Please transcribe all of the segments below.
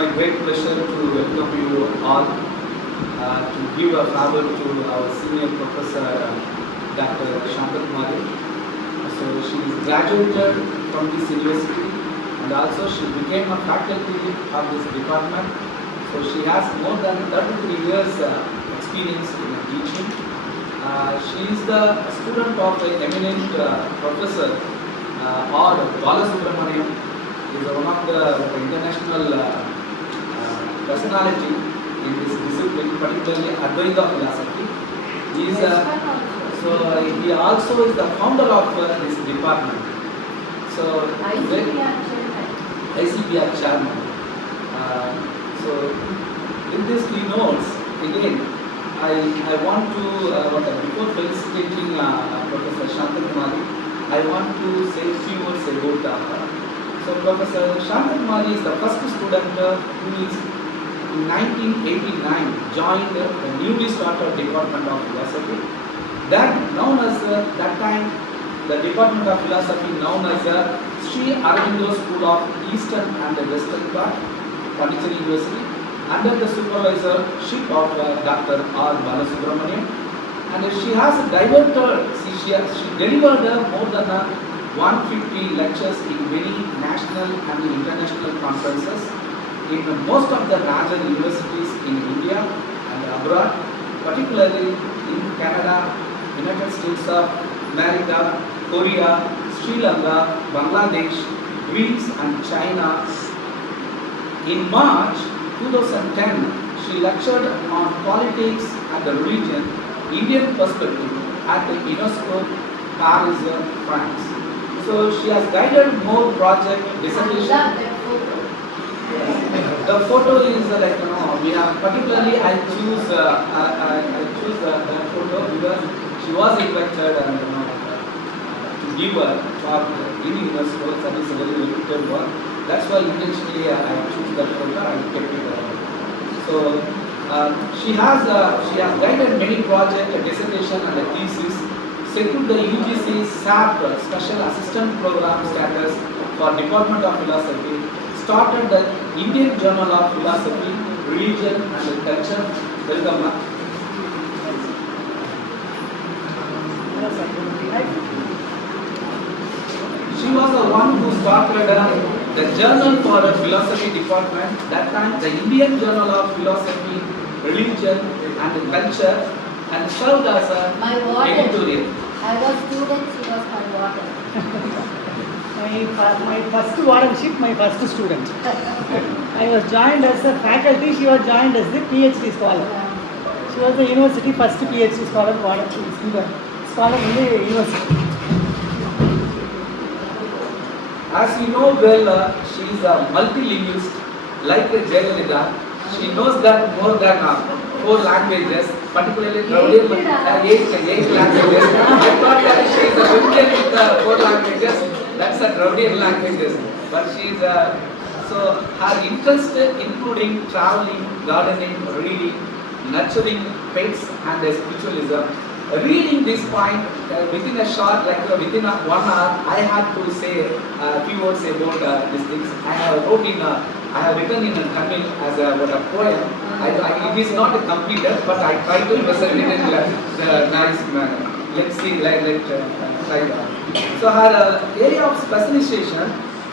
my great pleasure to welcome you all to give a farewell to our senior professor, Dr. Shantha Kumari. So she is graduated from this university and also she became a faculty of this department. So she has more than 33 years experience in teaching. She is the student of an eminent professor or Balasubramaniam. He is one of the international personality in this discipline, particularly Advaita philosophy. He is he also is the founder of this department. So ICPR chairman. So in this keynotes, again, I want to, before felicitating Professor Shantha Kumari, I want to say a few words about her. So Professor Shantha Kumari is the first student who is in 1989 joined the newly started Department of Philosophy. That known as, that time, the Department of Philosophy known as Sri Aurobindo School of Eastern and Western Thought, Pondicherry University, under the supervisorship of Dr. R. Balasubramaniam. And she has she delivered more than 150 lectures in many national and international conferences in most of the major universities in India and abroad, particularly in Canada, United States of America, Korea, Sri Lanka, Bangladesh, Greece and China. In March 2010, she lectured on politics and the religion, Indian perspective at the UNESCO Paris, France. So she has guided more project dissertation. The photo is we have particularly I choose that photo because she was invited and to give a talk in UNESCO. That is a very good work. That's why intentionally I choose that photo and kept it. So she has guided many projects, a dissertation and a thesis, secured the UGC SAP Special Assistant Program status for Department of Philosophy, started the Indian Journal of Philosophy, Religion and Culture. Welcome, ma'am. She was the one who started the Journal for the Philosophy Department, that time the Indian Journal of Philosophy, Religion and Culture, and served as a editorial. I was student, she was my warden. My first wardenship, my first student. I was joined as a faculty, she was joined as the Ph.D. scholar. She was the university first Ph.D. scholar, scholar in the university. As you know well, she is a multilingualist, like Jayalalitha. She knows that more than 4 languages, particularly Dravidian, 8 languages. I thought that she is a Indian with 4 languages, that's a Dravidian languages. But she is so her interest including traveling, gardening, reading, nurturing pets and spiritualism. Reading this point within a short, within 1 hour, I had to say a few words about these things. I have written in Tamil as a poem. It is not completed, but I try to present it in a nice manner. Let's see, let's try that. So her area of specialization: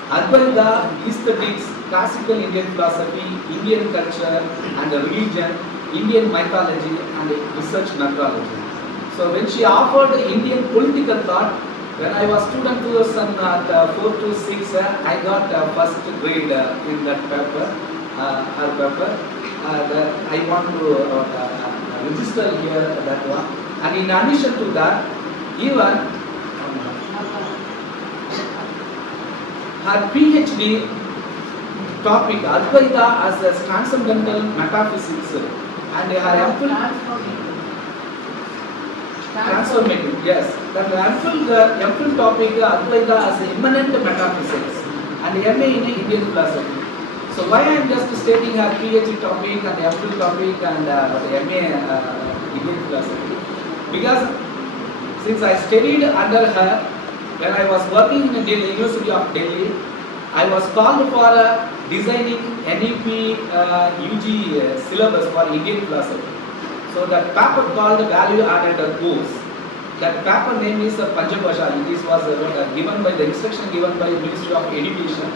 Advaita, aesthetics, classical Indian philosophy, Indian culture and religion, Indian mythology, and research methodology. So when she offered Indian political thought, when I was student 2004 to 6, I got first grade in that paper, her paper. I want to register here that one. And in addition to that, even her PhD topic, Advaita as a transcendental metaphysics, and her transformative, yes. The MPhil topic, Advaita as immanent metaphysics and MA in Indian philosophy. So why I am just stating her PhD topic and MPhil topic and the MA Indian philosophy? Because since I studied under her when I was working in the University of Delhi, I was called for designing NEP UG syllabus for Indian philosophy. So that paper called Value Added Course. That paper name is Panchakosha. This was given by the instruction given by Ministry of Education.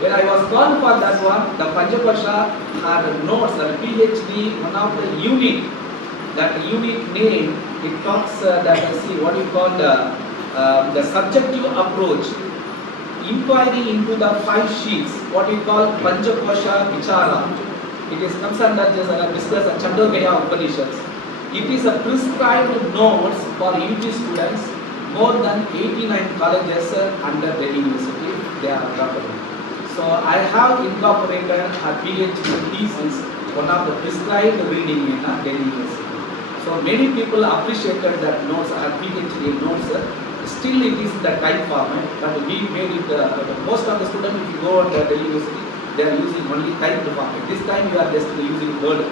When I was called for that one, the Panchakosha had notes that PhD, one of the unit, that unit name, it talks that see what you call the subjective approach, inquiry into the 5 sheets, what you call Panchakosha Vichara. It is comes under this discuss Chandogaya Upanishads. It is a prescribed notes for UG students. More than 89 colleges under Delhi University they are covering. So I have incorporated a PhD thesis, one of the prescribed reading in Delhi University. So many people appreciated that notes, PhD notes. Still it is the type format, but we made it, most of the students, if you go on the Delhi University, they are using only typed format. This time we are just using Word,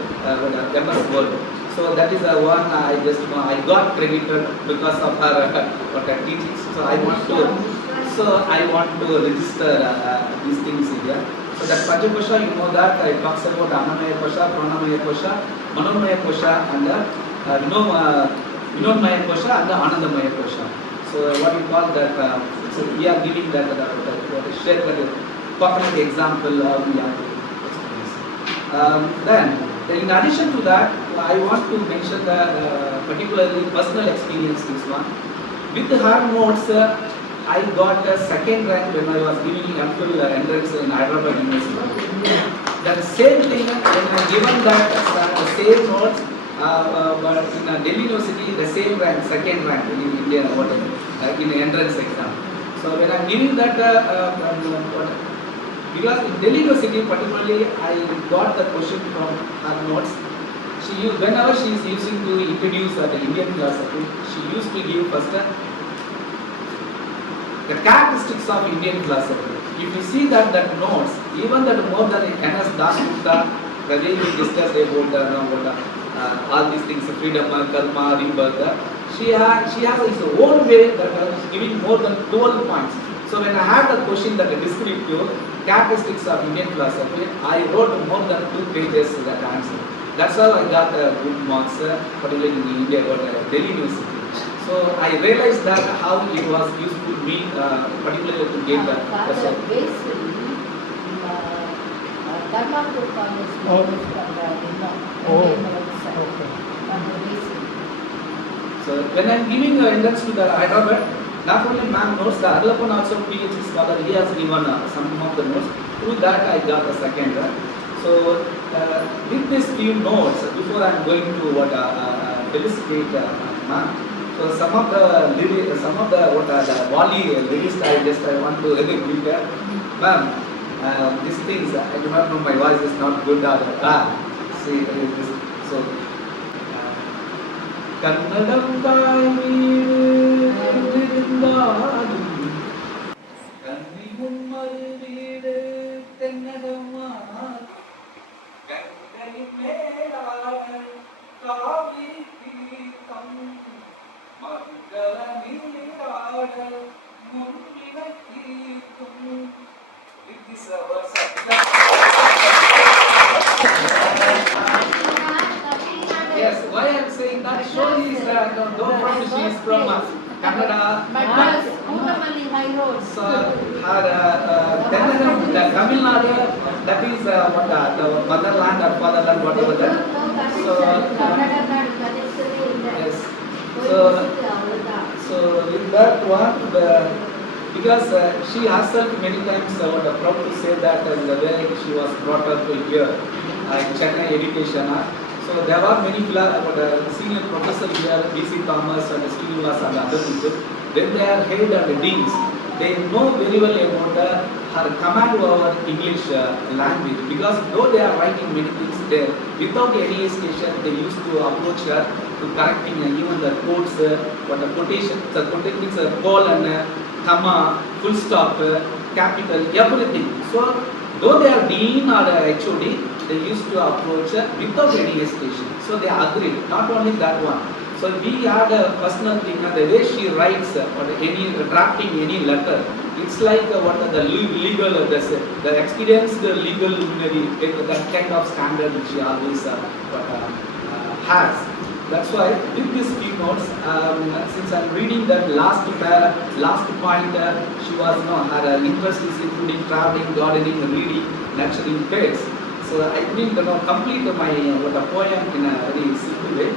MS Word. So that is one I got credited because of her teachings. So I want to register these things here. So that Panchakosha, you know that it talks about Annamaya Kosha, Pranamaya Kosha, Manomaya Kosha, and Vinodmaya Kosha and the Anandamaya Kosha. So what you call that? So we are giving that share that concrete example we are to then in addition to that, I want to mention the particularly personal experience this one. With her notes, I got a second rank when I was giving MPhil entrance in Hyderabad University. That same thing when I given that same notes, but in Delhi University the same rank, second rank in India, whatever, in the entrance exam. So when I am giving that, because in Delhi University particularly, I got the question from her notes. Whenever she is using to introduce the Indian philosophy, she used to give first the characteristics of Indian philosophy. If you see that notes, even that more than N.S. Dasgupta, the way we discussed about all these things, freedom, karma, rebirth, she has its own way that is giving more than 12 points. So when I had the question that descriptive characteristics of Indian philosophy, I wrote more than 2 pages that answer. That's how I got good marks, particularly in India, Delhi University. So I realized that how it was useful to me, particularly to get that. Father, basically, Dharmapur College from So when I am giving entrance to the Hyderabad, not only ma'am knows, the Adlapan also PhD scholar, he has given some of the notes. Through that I got the second rank. So with these few notes, before I am going to felicitate ma'am. So some of the Wali lyrics I want to read there. Ma'am, these things I do not know, my voice is not good or bad. See this, so Kannadam Thai Virindadu Kanni Mummar Veedu Tennadamma Kangai Mela Kavi Keetham Mangala Neerada Mummina Keetham. With this verse yes, why I am saying that surely is that don't forget she is from Canada. Madras, Kudamalli High Road. So her Tamil Nadu, that is what the motherland or fatherland, whatever that. So yes. So with that one, because she herself many times proud to say that the way she was brought up here in Chennai education. So there are many senior professors here, B.C. Thomas and Srinivas and other people. When they are head and deans, they know very well about her command over English language. Because though they are writing many things there, without any hesitation, they used to approach her to correcting even the quotes, quotation, the quotation means colon, comma, full stop, capital, everything. So though they are dean or HOD, they used to approach without any hesitation. So they agreed, not only that one. So we had a personal thing, the way she writes or any drafting any letter, It's like what are the legal, the experienced legal luminary, that kind of standard which she always has. That's why with these keynotes, since I'm reading that last point, she was, her interest is including traveling, gardening, reading, nurturing pets. So I couldn't complete my poem in a very simple way.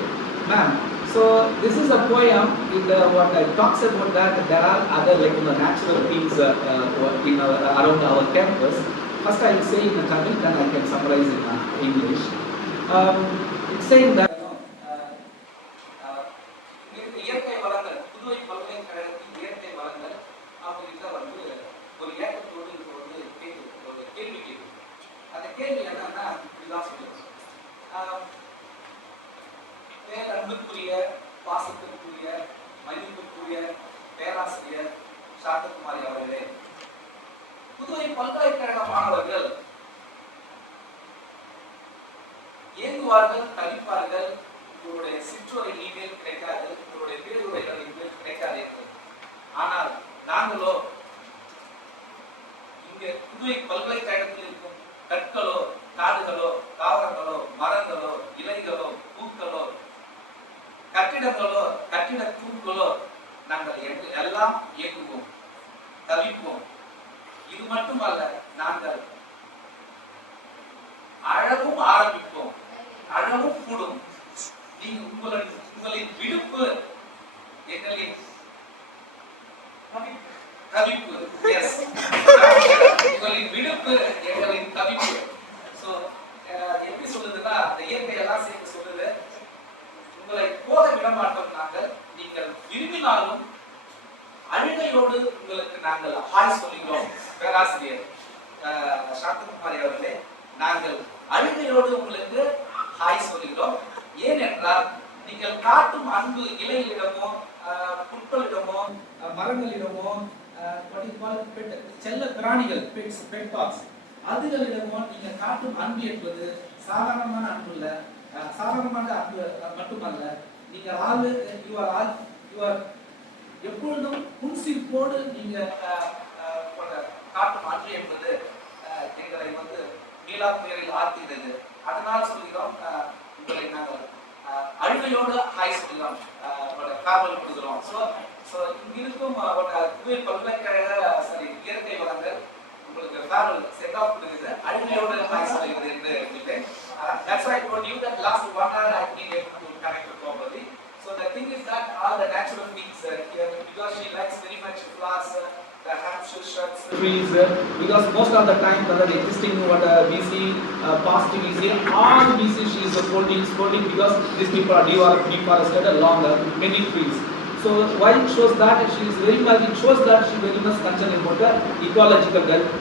Ma'am, so this is a poem. What I talks about that there are other natural things around our campus. First I will say in Tamil, then I can summarize in English. It's saying that இயற்கை வளங்கள், புதுவை பல்கலைக்கழகத்தின் இயற்கை வளங்கள் அப்படின்ற ஒரு ஏக்கத்தோடு ஒரு கேள்வி கேட்கும். அந்த கேள்வி என்னன்னா இதுதான் சொல்லுங்க. பேரன்புக்குரிய, பாசத்திற்குரிய, மதிப்புக்குரிய பேராசிரியர் சாந்த குமாரி அவர்களே, புதுவை பல்கலைக்கழக மாணவர்கள் ஏங்குவார்கள், தவிப்பார்கள். உங்களுடைய சிற்றோரை இமெயில் கிடைக்காது, உங்களுடைய பேருரைகள் இமெயில் கிடைக்காது. ஆனால் நாங்களோ இங்கே புதுவை பல்கலைக்கழகத்தில் இருக்கும் கற்களோ, காடுகளோ, தாவரங்களோ, மரங்களோ, இலைகளோ, பூக்களோ, கட்டிடங்களோ, கட்டிட தூண்களோ நாங்கள் எல்லாம் இயக்குவோம், தவிப்போம். இது மட்டுமல்ல, நாங்கள் அழகும் ஆரம்பிப்போம், அழகும் கூடும். உங்களின் விடுப்பு எங்களின் தவிப்பு. எஸ், உங்களின் விடுப்பு எங்களின் தவிப்பு. ஸோ எப்படி சொல்லுதுன்னா, இந்த இயற்கை எல்லாம் சேர்ந்து சொல்லுது, உங்களை போக விட மாட்டோம் நாங்கள். நீங்கள் விரும்பினாலும் அழுகையோடு உங்களுக்கு நாங்கள் ஹாய் சொல்லுகிறோம். பேராசிரியர் சாந்த குமாரி அவர்களே, நாங்கள் அழுகையோடு உங்களுக்கு ஹாய் சொல்லுகிறோம். ஏனென்றால் நீங்கள் காட்டும் அன்பு இலையிடமோ, புட்களிடமோ, மரங்களிடமோ, செல்ல பிராணிகள், பெட் டாக்ஸ், அதுகளிடமோ நீங்க காட்டும் அன்பு என்பது சாதாரணமான அன்பு இல்ல. சாதாரணமான அன்பு மட்டுமல்ல, நீங்கள் எப்பொழுதும் புன்சிரிப்போடு நீங்க காட்டும் அன்பு என்பது எங்களை மீளா புயலில் ஆழ்த்தியது. அதனால் சொல்கிறோம், உங்களை நாங்கள் அழுகையோடு ஹாய் சொல்கிறோம், காவல் கொடுக்கிறோம். ஸோ இங்கிருக்கும் புதுவை பல்கலைக்கழக இயற்கை வளங்கள் உங்களுக்கு காவல் செட் ஆஃப் கொடுக்குது, அழுகையோடு ஹாய் சொல்கிறது என்று இருக்கிறேன். That's why I told you that last 1 hour I needed to connect with properly. So the thing is that all the natural things here, because she likes very much flowers, the Hampshire shrubs, trees, because most of the time the existing we see past we see all we see she is holding because these people are deforested along many trees. So why it shows that she is very much, it shows that she very much concerned about the ecological health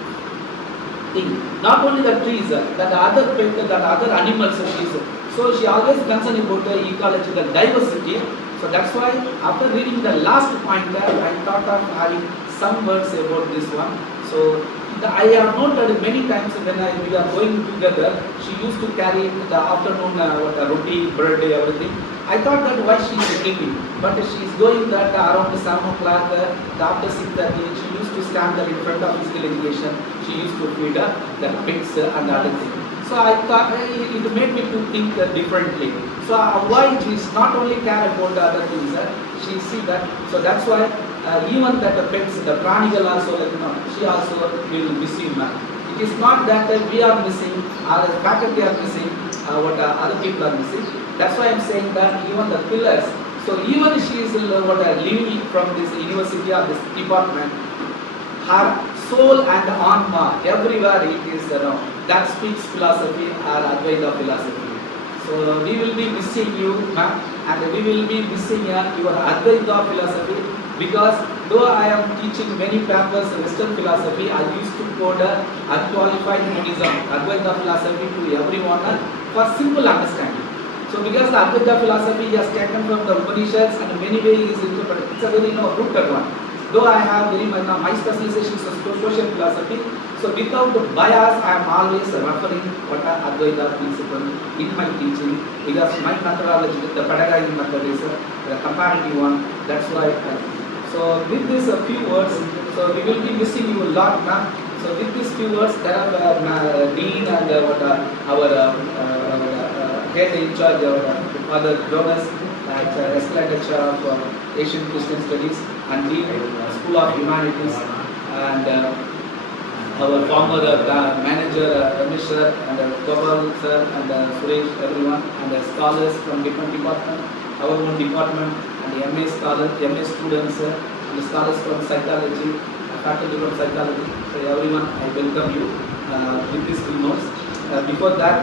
thing. Not only the trees, that other pet, that other animals she is. So she always concerned about the ecological diversity. So that's why after reading the last point I thought of having some words about this one. So I have noted many times when we are going together, she used to carry the afternoon roti, bread, everything. I thought that why she is sleeping, but she is going that around 7 o'clock, after 6:30, she used to stand there in front of physical education. She used to feed the pigs and other things. So I thought it made me to think differently. So why she is not only care about other things, she see that. So that's why even that the pets, the pranigal also, she also will miss him. It is not that we are missing, or the faculty are missing, what other people are missing. That's why I am saying that even the pillars. So even she is leaving from this university or this department, her soul and anma everywhere it is that speaks philosophy or Advaita philosophy. So we will be missing you, ma'am, and we will be missing your Advaita philosophy, because though I am teaching many papers Western philosophy, I used to quote unqualified Buddhism, Advaita philosophy to everyone for simple understanding. So because the Advaita philosophy is taken from the Upanishads and many ways is interpreted, it's a very rooted one. Though I have very much my specialization is social philosophy, so without bias I am always referring what are Advaita principle in my teaching, because my methodology, the pedagogy method is the comparative one. That's why so with this a few words, So we will be missing you a lot, ma'am. So with these few words, there are Dean and our head in charge, Father Jonas, Excellent Lecturer of Asian Christian Studies, and Dean School of Humanities, and our former manager Ramesh sir, and Gopal sir, and Suresh, everyone, and scholars from different departments, our own department, and the MA scholars, MA students, and scholars from psychology, faculty from psychology. So everyone, I welcome you with these few notes. Before that,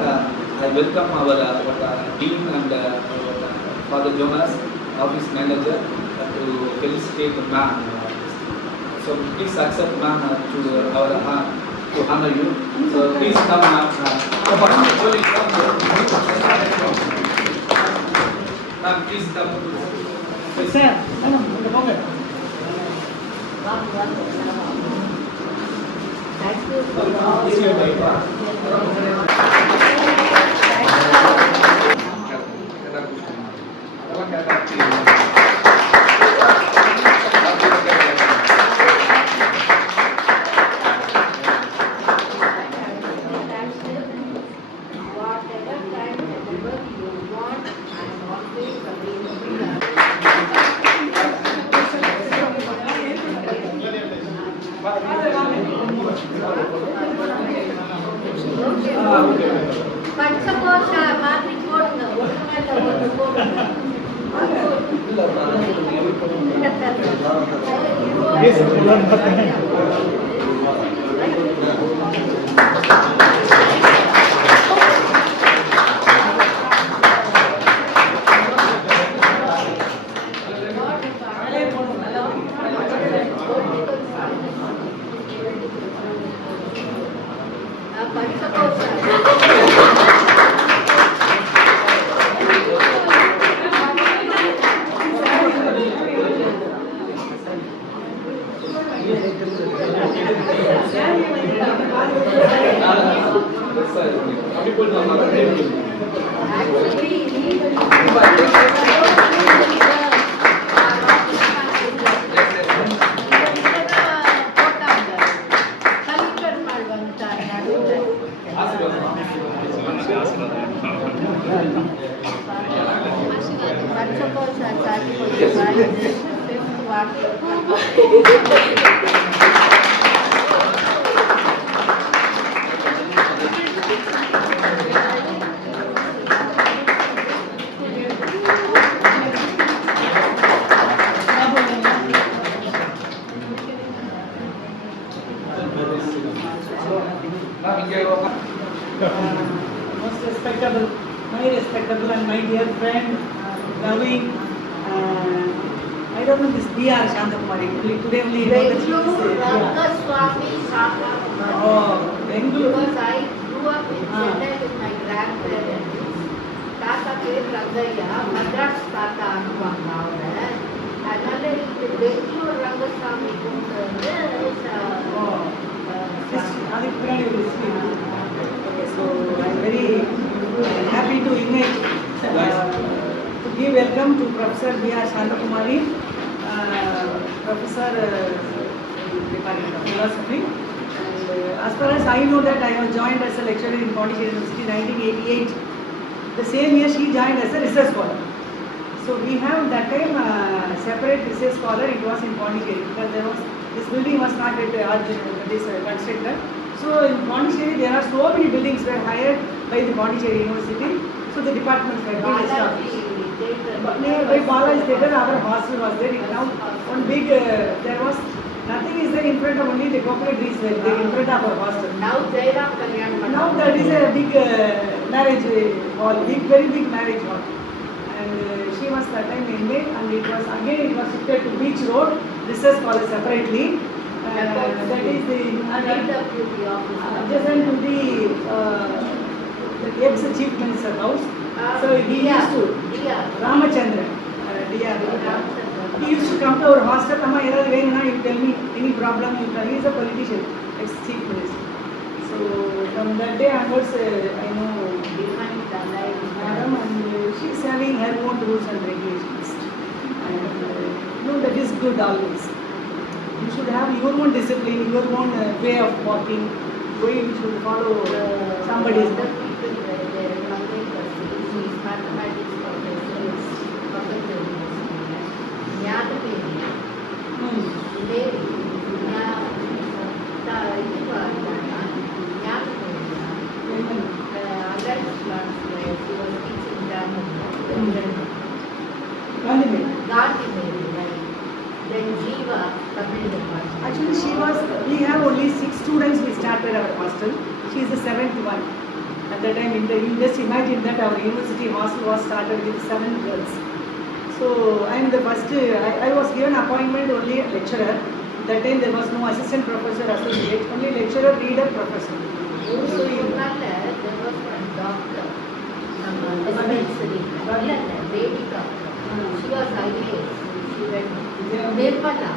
I welcome our Dean and Father Jonas, office manager, to felicitate the ma'am. So please accept ma'am to honor you. So please come ma'am. Ma'am, please come. Sir, madam, in the pocket. Thank you for all This is your wife. whatever time, whenever you want, I am always available. பச்சைப்போச்ச மாதிரி போடுங்க ஒன்று மேல ஒன்று போடுங்க Most respectable, my respectable and my dear friend, loving, I don't know this P.R. Shantha Kumari. Today only you know that she is Rangaswamy Shantha Kumari. Oh, Bengaluru. Because I grew up in Chennai with my grandparents. Tata பேர் ரங்கையா, மദ്ராஸ் தாத்தா அனுவாங்க அவரை. அதனால இது பெங்களூர் ரங்கசாமி கொண்டு வந்து So I am very happy to invite to give welcome to Professor B.R. Shantha Kumari, Professor Department of Philosophy. And, as far as I know that I was joined as a lecturer in Pondicherry University in 1988. The same year she joined as a research scholar. So we have that time separate research scholar. It was in Pondicherry because there was this building was not at this constructed. So in Pondicherry there are so many buildings were hired by the Pondicherry University. So the departments were being established. But by Balaji Theatre, our hostel was there. Now one big there was nothing is there in front of only the coconut trees were there in front of our hostel. Now Jairam Kalyan Mandapam. Now that is a big marriage hall, very big marriage hall. And she was that time inmate, and it was shifted to Beach Road, research college separately. That is the adjacent to the ex-chief minister's house. So he used to Ramachandran. He used to come to our hostel. Amma, you tell me any problem. You tell me. He is a politician, ex-chief minister. So from that day onwards, I know Madam, and she is having her own rules and regulations. And that is good always. You should have your own discipline, your own way of walking. Why you should follow somebody's. Other people were there, Monday Thursday, she is mathematics professor, Pondicherry University. ஞாபகம் இதே இது பார்த்தா ஞாபகம் other கிளாஸ்ல she was teaching Gandhi Mary, right? Then Jiva, Tamil department. Actually, we have only 6 students we started our hostel. She is the 7th one. At that time, you just imagine that our university hostel was started with 7 girls. So, I am the first, I was given appointment only a lecturer. That time there was no assistant professor, associate, only lecturer, reader, professor. So, there was one doctor, dispensary, lady doctor. She was IAS. She went Nirmala.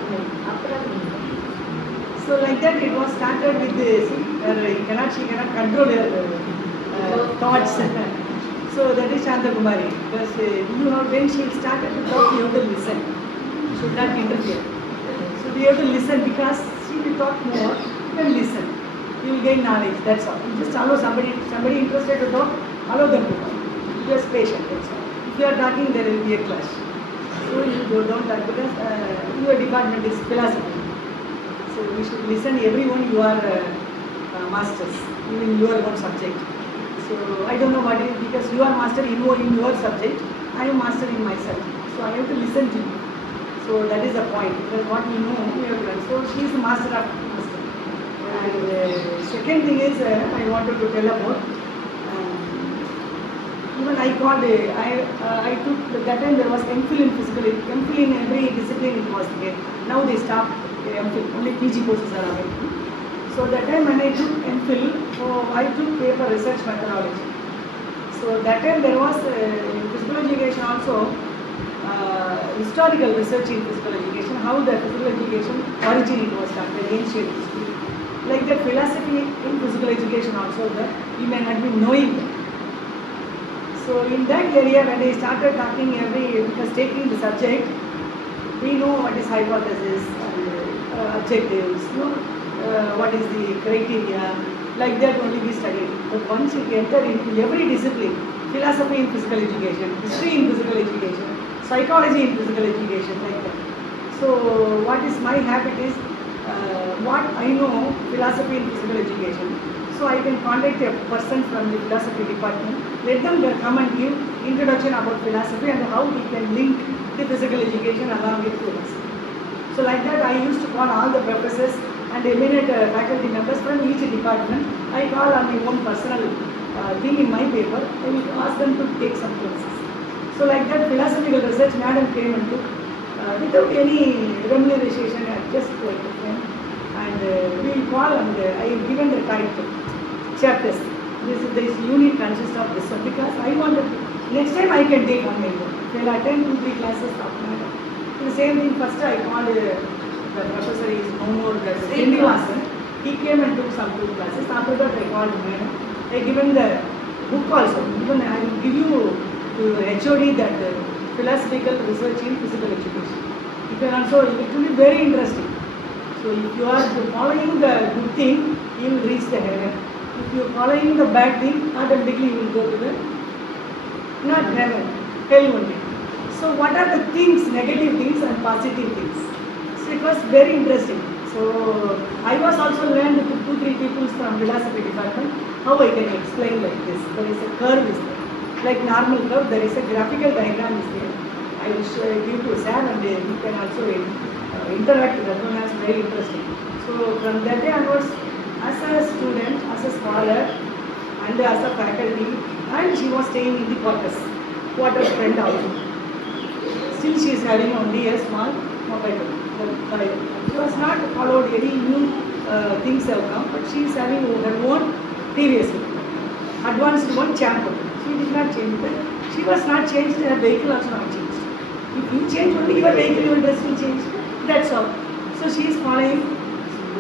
So like that it was started with she cannot control her thoughts. So that is Shantha Kumari. Because you know when she started to talk, you have to listen. You should not interfere. So we have to listen because she will talk more. You can listen. You will gain knowledge. That's all. You just allow somebody interested to talk, allow them to talk. Just patient. That's all. If you are talking, there will be a clash. So you don't talk because your department is philosophy. So we should listen everyone. You are masters in your own subject. So I don't know what it is because you are master in your subject. I am master in my subject. So I have to listen to you. So that is the point. Because what we know, we have learned. So she is the master of master. And second thing is I wanted to tell about. Even I called, I took, that time there was MPhil in physical, MPhil in every discipline it was there. Now they stopped MPhil, only PG courses are available. So that time when I took MPhil, so I took paper research methodology. So that time there was in physical education also historical research in physical education, how the physical education origin it was started, ancient history. Like that philosophy in physical education also that you may not be knowing that. So in that area when I started talking because taking the subject, we know what is hypothesis and objectives, what is the criteria, like that only we studied. But once you enter into every discipline, philosophy in physical education, history in physical education, psychology in physical education, like that. So what is my habit is, what I know philosophy in physical education, so I can contact a person from the philosophy department, let them come and give introduction about philosophy and how we can link the physical education along with philosophy. So like that I used to call all the professors and eminent faculty members from each department. I call on my own personal thing in my paper. I will ask them to take some courses. So like that philosophical research madam came and took without any remuneration, just like a friend. And we will call and I have given the title, chapters. This unit consists of this one because I wanted to, next time I can take on my own. When I attend 2-3 classes after that. The same thing, first I called the professor is no more, Srinivasan. He came and took some 2 classes. After that I called madam. I given the book also. Even I will give you to HOD that philosophical research in physical education. You can also, it will be very interesting. So if you are following the good thing, you will reach the heaven. If you are following the bad thing, automatically you will go to the, not heaven, hell only. So what are the things, negative things and positive things? So it was very interesting. So I was also learned to 2-3 people from philosophy department, how I can explain like this. There is a curve is there. Like normal curve, there is a graphical diagram is there. I will give to Sam and you can also interact with that one. That's very interesting. So from that day onwards, as a student, as a scholar and as a faculty, and she was staying in the quarters friend also. Still she is having only a small mobile phone. She was not followed any new things have come, but she is having her own TVS, advanced one champion. She did not change that. She was not changed, her vehicle also not changed. If you change only your vehicle, your dress will change. That's all. So she is following.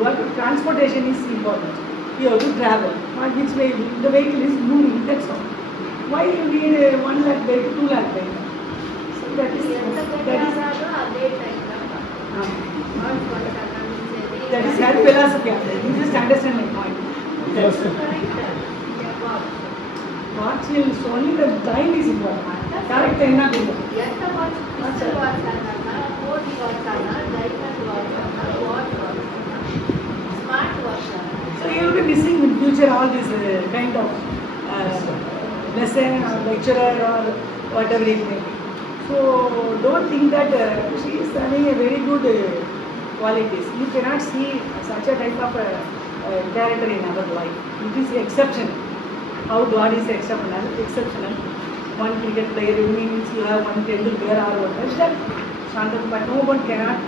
What transportation is important. You have to travel. Which way the vehicle is moving. That's all. Why you need a 1 lakh vehicle, 2 lakh vehicle? So that is அதே time தான் That is her philosophy. You just understand my point. That's correct. Yeah, What she is only the time is important. Correct enna good. ఎంత watch digital watch అన్నా code watch అన్నా diamond watch అన్నా watch అన్నా smart watch అన్నా So you will be missing in future all this kind of lesson or lecturer or whatever it may be. So don't think that she is having a very good qualities. You cannot see such a type of character in our life. It is exception. How God is exceptional. Exceptional. One cricket player means you have one Tendulkar or whatever. That Shantha, but no one cannot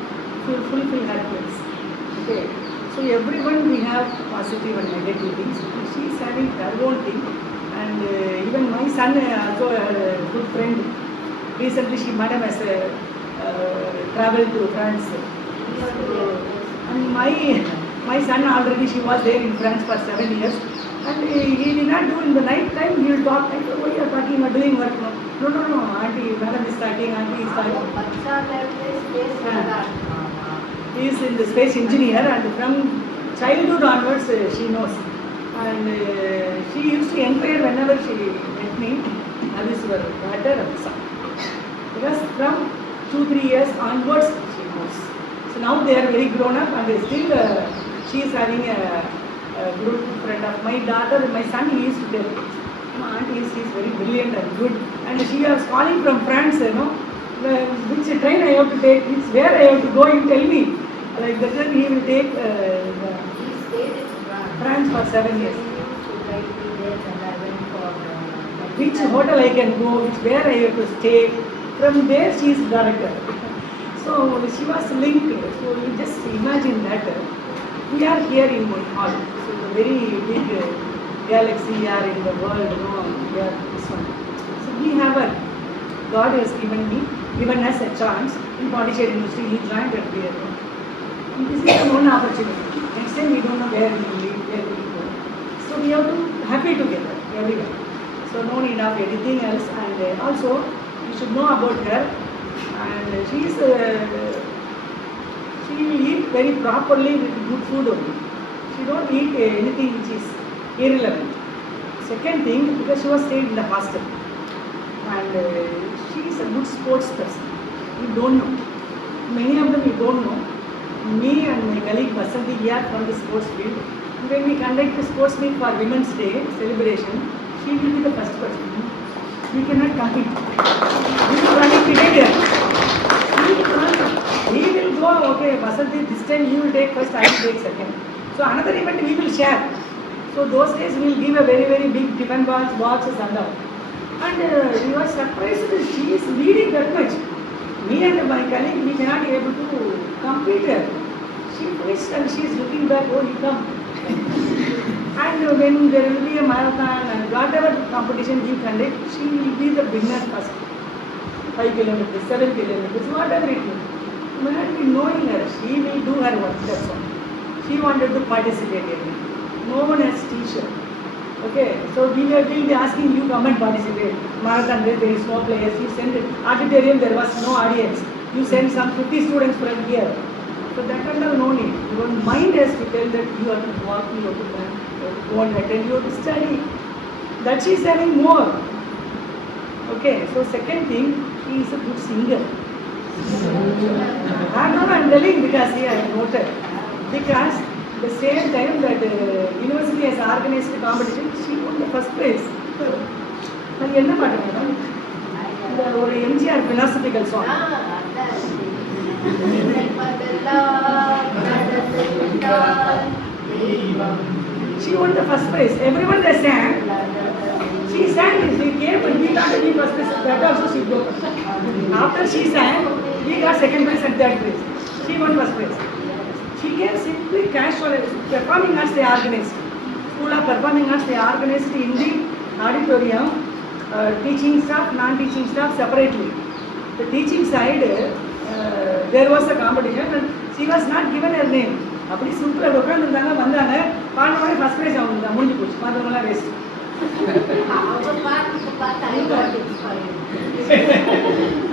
fulfill her place. Okay. So everyone we have positive and negative things. She is having her own thing. And even my son also a good friend. Recently she madam has traveled to France. And my son already she was there in France for 7 years. And he did not do in the night time. He will talk. I said, why you are talking or doing work? No. Auntie, madam is starting. Auntie is starting. Bachcha level space కదా He is in the space engineer, and from childhood onwards she knows. And she used to inquire whenever she met me, how is your daughter or son? Because from 2-3 years onwards she knows. So now they are very grown up, and still she is having a good friend of my daughter. My son, he used to tell, auntie is very brilliant and good. And she was calling from France, which train I have to take, where I have to go, you tell me. Like that, he will take he stayed in France for 7 years. He used to guide me there and I went for Which hotel I can go, where I have to stay. From there she is director. So she was linked. So you just imagine that we are here in one hall. So the very big galaxy are in the world. We are this one. So we have a God has given us a chance in Pondicherry University. He joined at there. This is our own opportunity. Next time we don't know where we will live, where we will go. So we have to happy together, everyone. So no need of anything else. And also you should know about her. And she will eat very properly with good food only. She don't eat anything which is irrelevant. Second thing, because she was stayed in the hostel. And she is a good sports person. You don't know. Many of them you don't know. Me and my colleague Vasanthi, we are from the sports field. When we conduct the sports meet for Women's Day celebration, she will be the first person. We cannot compete. We will run it together. We will go, okay, Vasanthi, this time you will take first, I will take second. So another event we will share. So those days we will give a very, very big tiffin boxes and all. And we were surprised that she is leading that much. Me and my colleague, we cannot be able to compete her. She finished and she is looking back, oh, you come. And when there will be a marathon and whatever competition we conduct, she will be the winner first. 5 kilometers, 7 kilometers, whatever it is. We have to be knowing her. She will do her work, that's all. She wanted to participate in it. No one has teacher. Okay, so we will be asking you come and participate. Marathon there is no players. You send it. Auditorium, there was no audience. You send some 50 students from here. So that kind of no need. Your mind has to tell that you have to walk, you have to run, you have to go and attend, you have to study. That she is having more. Okay, so second thing, he is a good singer. I'm telling because here I noted. Because the same time that university has organized a competition, she won the first place. அது என்ன பாட்டு madam? இந்த ஒரு MGR philosophical song. She won the first prize. Everyone they sang. She sang it. She came and we got the first prize. That also she got. After she sang, we got second prize and third prize. She won first prize. She came simply casual performing arts they organized. School of Performing Arts they organized in the auditorium. Teaching staff, non-teaching staff separately. The teaching side, there was a competition and she was not given her name. அப்படி சூப்பராக உட்காந்துருந்தாங்க வந்தாங்க பாட மாதிரி first prize அவங்க முடிஞ்சு போச்சு மற்றவங்களாம் waste.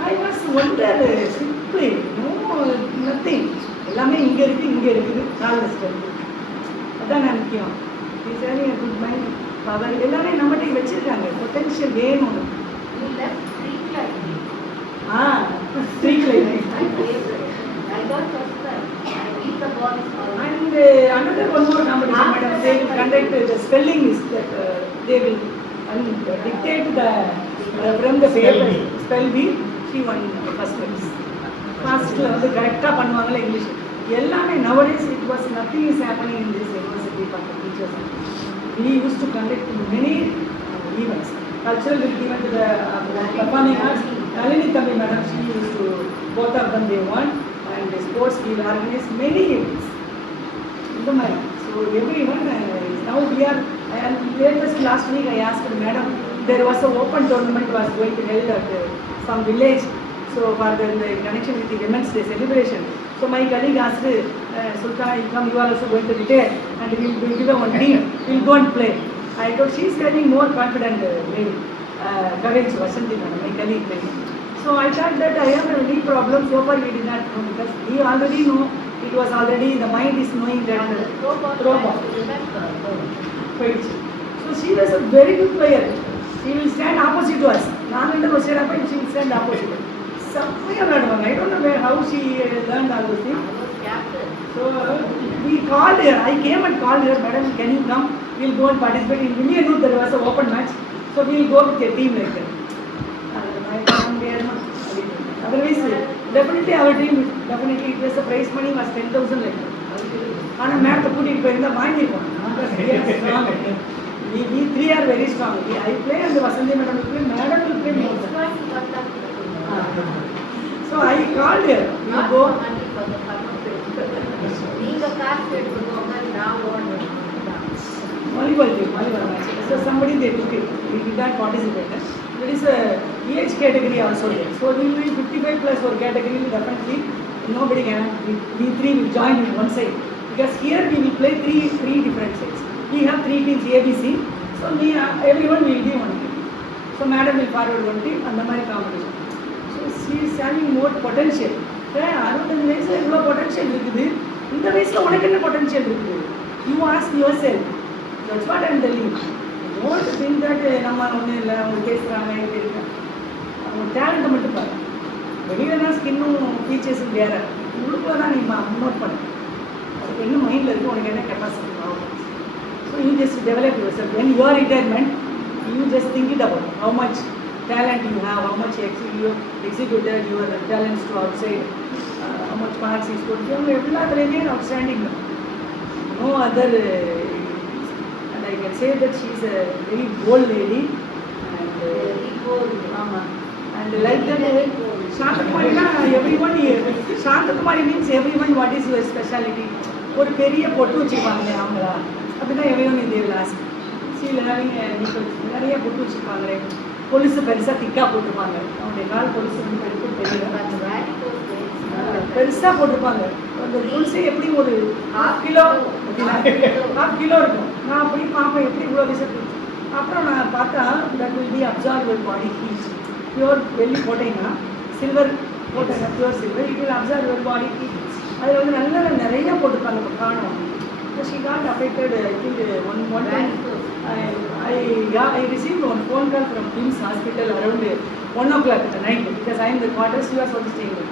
I was wonder simply, no, nothing. எல்லாமே இங்கே இருக்குது காலில் ஸ்ட்ரென்த். அதான் நான் முக்கியம். Is having a good mind, power, எல்லாமே நம்மகிட்ட வச்சுருக்காங்க. பொட்டென்ஷியல் வேணும். Street light. And another one more competition, madam, they will conduct the spelling is that they will dictate the from the paper spell bee. She won first place. Classல வந்து கரெக்டா பண்ணுவாங்கல English எல்லாமே. nowadays it was nothing is happening in this university for the teachers. We used to conduct many events. Cultural will given to the performing arts. Nalini Thambi madam, she used to, both of them they won. And the sports we will organize many events. So everyone now we are, and latest last week I asked madam, there was a open tournament was going to held at some village, so for the connection with the Women's Day celebration. So my colleague asked, Sultan, you come, you are also going to retire and we will give one team, we will go and play. I thought she is getting more confident lady, courage, Vasanthi madam, my colleague lady. So I thought that I have a really problem. So far we did not know, because we already know, it was already, the mind is knowing that robot. So she was a very good player. She will stand opposite to us. She will stand opposite. I don't know how she learned all those things. So we called her. I came and called her, madam, can you come? We will go and participate. In Villiyanoor there was an open match. So we will go with a team like that. Otherwise, definitely our dream, definitely it was the prize money was 10,000 like that. And madam to put it by the mind. We three are very strong. I play and the Vasanthi madam will play, madam will play more. So I called her. We go. Volleyball match. So somebody they took it. We did not participate. There is a age category also there. So we will be 55 plus or category, definitely nobody can. We three will join in one side. Because here we will play three different sides. We have 3 teams ABC. So everyone will be one team. So madam will forward one team and the Mari competition. So she is having more potential. 65 வயசு எவ்வளோ potential இருக்குது, இந்த வயசில் உனக்கு என்ன potential இருக்குது? You ask yourself. That's what I'm telling you. Don't think that நம்ம ஒன்றும் இல்லை, அவங்க பேசுகிறாங்க எப்படி இருக்கு, அவங்க டேலண்ட்டை மட்டும் பாரு. வெளியிலனா ஸ்கின்னும் ஃபீச்சர்ஸும் வேறு, உள்ளுக்குள்ள தான் நீ ப்ரமோட் பண்ணு. அதுக்கு என்ன மைண்டில் இருக்குது, உனக்கு என்ன கெப்பாசிட்டி ஆகும். So you just develop your self. When your retirement you just think it about how much talent you have, how much you executed your talents to outside, how much marks you scored. You have everything outstanding. No other, and I can say that she is a very bold lady and and like that Shantha Kumari everyone here. Shantha Kumari means everyone. What is your speciality? ஒரு பெரிய பொட்டு வச்சுப்பாங்களே அவங்களா அப்படின்னா everyone they will ask. She will having a நிறைய பொட்டு வச்சுப்பாங்களே, கொலுசு பெருசாக திக்காக போட்டிருப்பாங்க, அவங்களுடைய கால் கொலுசு வந்து பெருசாக போட்டிருப்பாங்க. அந்த கொலுசு எப்படி ஒரு ½ கிலோ இருக்கும். நான் அப்படி பார்ப்பேன் எப்படி இவ்வளோ விசத்து. அப்புறம் நான் பார்த்தா that will be absorber body heat. Pure வெள்ளி போட்டீங்கன்னா, சில்வர் போட்டேன்னா pure silver, it will absorber body heat. அதில் வந்து நல்ல நிறைய போட்டிருப்பாங்க. இப்போ காணும். She got affected, I think one time I received one phone call from King's Hospital around 1 o'clock at night, because I am the quarters, she was also staying there.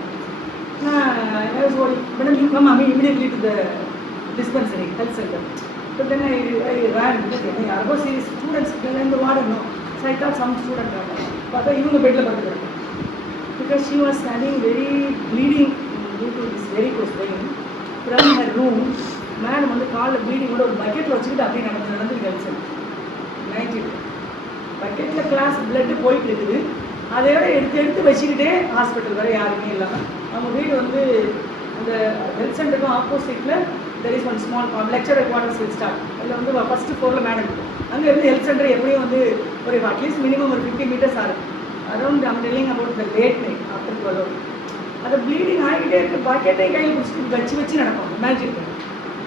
I was worried, madam you come immediately to the dispensary, health center. But then I ran, I was serious students, then the water no. So I thought some student but even the bed because she was standing very bleeding due to this varicose vein from her room. Madam வந்து காலில் ப்ளீடிங்கோட ஒரு பக்கெட்டில் வச்சுக்கிட்டு அப்படியே நடந்து கழிச்சேன். Night பக்கெட்டில் class blood போயிட்டு இருக்குது, அதையோட எடுத்து வச்சுக்கிட்டே ஹாஸ்பிட்டல் வரை யாருமே இல்லாமல். அவங்க வீடு வந்து அந்த ஹெல்த் சென்டருக்கும் ஆப்போசிட்டில் there is one small lecturer quarters will start. அதில் வந்து ஃபஸ்ட்டு ஃப்ளோரில் மேடம் இருக்கும். அங்கே இருந்து ஹெல்த் சென்டர் எப்படியும் வந்து ஒரு அட்லீஸ்ட் மினிமம் ஒரு 50 meters ஆகும். Around I'm telling about the late night after 12 அது ப்ளீடிங் ஆகிட்டே இருக்குது. பக்கெட்டை கையில் பிடிச்சிட்டு வச்சு நடக்கும். இமேஜின்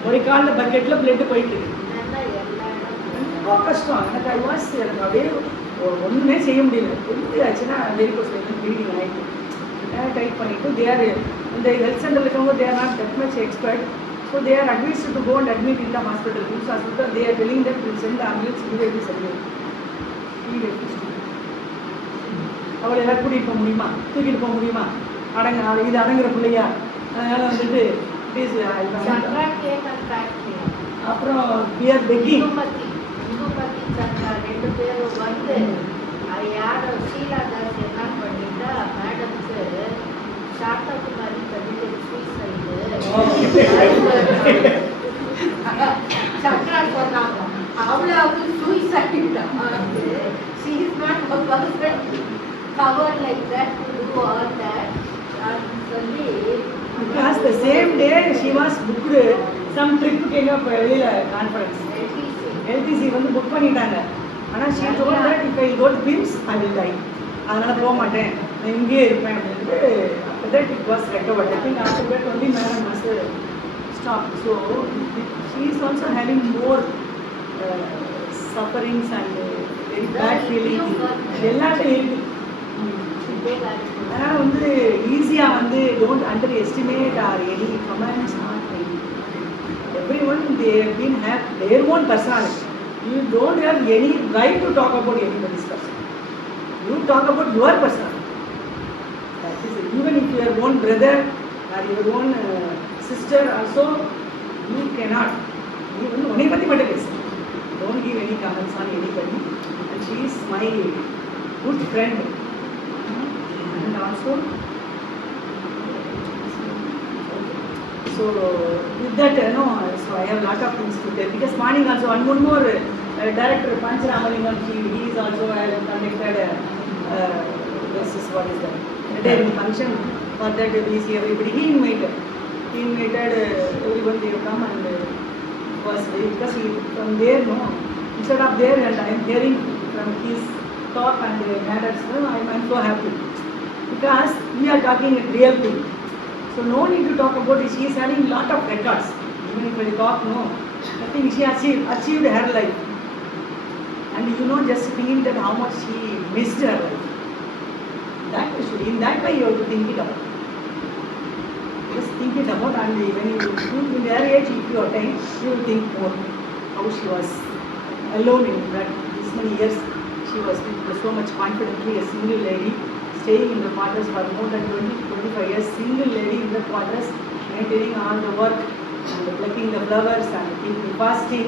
ஒரு காலில் பக்கெட்டில் பிளட்டு போயிட்டு ரொம்ப கஷ்டம். எனக்கு ஐ வாஸ் எனக்கு அப்படியே ஒன்றுமே செய்ய முடியல. எப்படி ஆச்சுன்னா வெரிகோஸ் ப்ளீடிங் ஆகிட்டு டைப் பண்ணிவிட்டு இந்த ஹெல்த் சென்டரில் இருக்கவங்க they are not that much expert. So they are advised to go and admit in the hospital. Which hospital they are telling them to send the ambulance immediately surgery. அவளை எல்லாம் கூட்டிகிட்டு போக முடியுமா, தூக்கிட்டு போக முடியுமா, இது அடங்குற பிள்ளையா, அதனால் வந்துட்டு ப்ளீஸ். அப்புறம் we are begging. சந்திரா 2 பேரும் வந்து அது யாரோ ஷீலா தாஸ் என்ன பண்ணிட்டா மேடம்க்கு சாந்தா குமாரி கண்டிப்பாக சூசைடு சந்திரா சொன்னாங்க அவளு suicide she is not a person covered like that to do all that சொல்லி because the same day she was booked some trip கேங்க வெளியில கான்ஃபரன்ஸ் LTC வந்து புக் பண்ணிட்டாங்க. ஆனால் she told that if I go to BIMS I will die. அதனால் போக மாட்டேன், நான் இங்கேயே இருப்பேன் அப்படின்ட்டு. after that it was recovered. I think after that only madam must stop. So she is also having more sufferings and very bad feelings. எல்லாத்தையும் இருக்கு. அதனால் வந்து ஈஸியாக வந்து don't underestimate or any comments on any. Everyone they have their own personality. You don't have any right to talk about anybody's personality. You talk about your personality. That is it. Even if your own brother or your own sister also, you cannot. Even only pati matte pesu. Don't give any comments on anybody. And she is my good friend. And also. So with that, so I have a lot of things to tell. Because morning also, one more director, Pancharamalingam, he is also conducted this is what is that function. For that we see everybody. He invited everyone. They come and was because he from there, instead of there, and I am hearing from his talk and matters. I am so happy because we are talking a real thing. So no need to talk about it. She is having a lot of records. Even if I talk, I think she achieved her life. And just feel that how much she missed her life. In that way you have to think it about. Just think it about, and when you in their age, if you attain, you will think more how she was alone in that this many years. She was with so much confidently a single lady. Staying in the quarters for more than 20-25 years, single lady in the quarters, maintaining all the work and plucking the flowers and keeping fasting.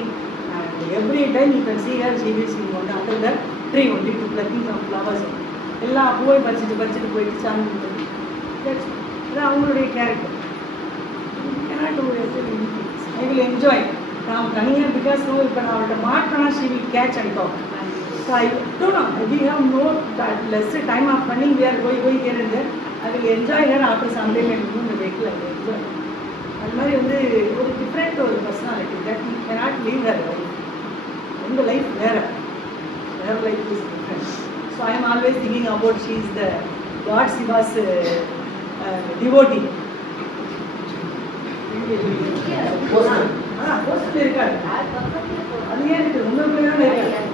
And every time you can see her, she will sing under the tree only to plucking some flowers. எல்லா பூவை பறிச்சுட்டு போயிட்டு சாமி கும்பிட்டு. That's அவங்களுடைய character. cannot do anything. I will enjoy. நாம் தனியாக because இப்போ நான் அவள்கிட்ட மாட்டினா she will catch and talk. So I don't know, we have no less time of running, we are going here and there. I will enjoy her after some time and do the vehicle and enjoy. அது மாதிரி வந்து ஒரு different ஒரு personality that you cannot leave her life. இந்த life வேறு, her life is different. So I am always thinking about she is the God Shiva's devotee. Post இருக்காது, அது ஏன் இருக்குது உங்களுக்குள்ளே தான் இருக்காது.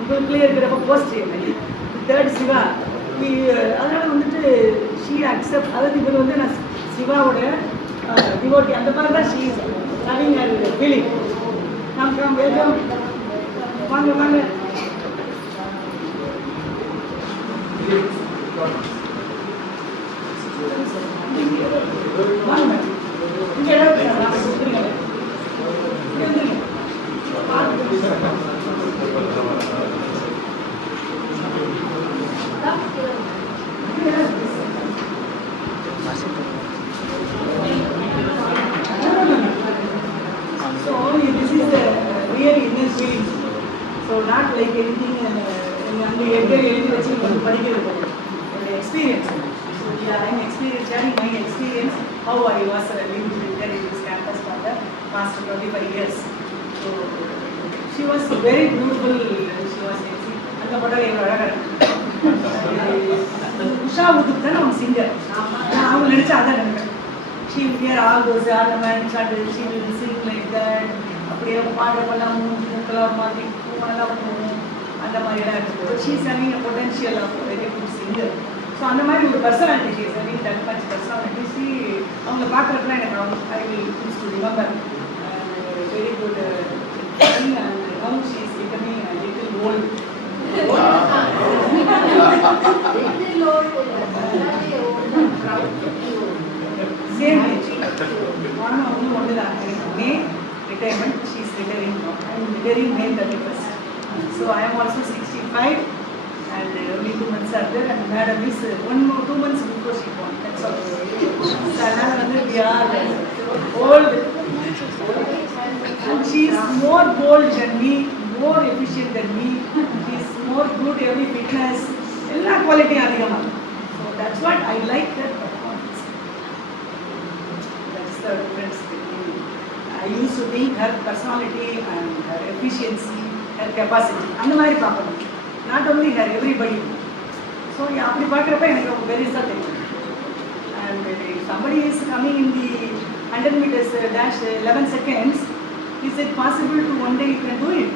உங்களுக்குள்ளே இருக்கிறப்ப போஸ்ட் தேர்ட் சிவா. அதனால் வந்துட்டு ஷீ அக்செப்ட், அதாவது இவர் வந்து நான் சிவாவோட டிவோட்டி அந்த மாதிரி தான் she is having her feeling. நாம் வெல்கம், வாங்க வாங்க. வாங்க இங்கே இடம் கொடுத்துருங்க. So this is the real inner feeling. So not like anything அங்கே எழுதி வச்சு படிக்கிறது, experience. So yeah, I am sharing my experience how I was living there in this campus for the past 25 years. So she was very beautiful. She was அந்த படம் எவ்வளோ அழகாக உஷா உதுக்கு தானே அவங்க சிங்கர். நான் அவங்க நினச்சா அதான் நினைக்கிறேன். she will wear all those ornaments and she will sing like that. அப்படியே பாடுறப்பெல்லாம் மூஞ்சி முக்கெல்லாம் மாதிரி பூவெல்லாம் போகும், அந்த மாதிரியெல்லாம் இருக்குது. she is having a potential of a very good singer. So அந்த மாதிரி ஒரு personality she's I mean that much personality she அவங்க பார்க்குறப்பலாம் எனக்கு அவங்க I will use to remember very good and now she is becoming little old same age நானும் ஒன்றும் ஒன்று தான் மே retirement, she is retiring now. I am retiring May 31st. So I am also 65 and only 2 months are there and madam is 2 months before she born. That's all. So we are old and she is more bold than me, more efficient than me. She is more good, every fitness, all quality adhigama. So that's what I like her performance. That's the difference. I used to think her personality and her efficiency, her capacity. And my problem, not only her, everybody. So, yeah, very certain. And if somebody is coming in the 100 meters dash 11 seconds, is it possible to one day you can do it?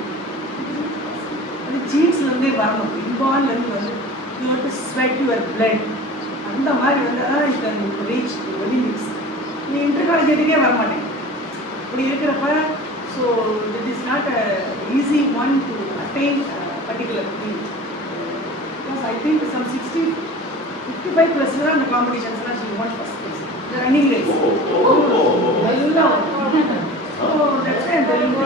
The genes inborn, you have to sweat your blood. And the you can reach the limits. You intercollegiate. So it is not an easy one to attain a particular thing. Because I think some 55 plus in the competitions she won first place. The running race. So that's why I'm telling you.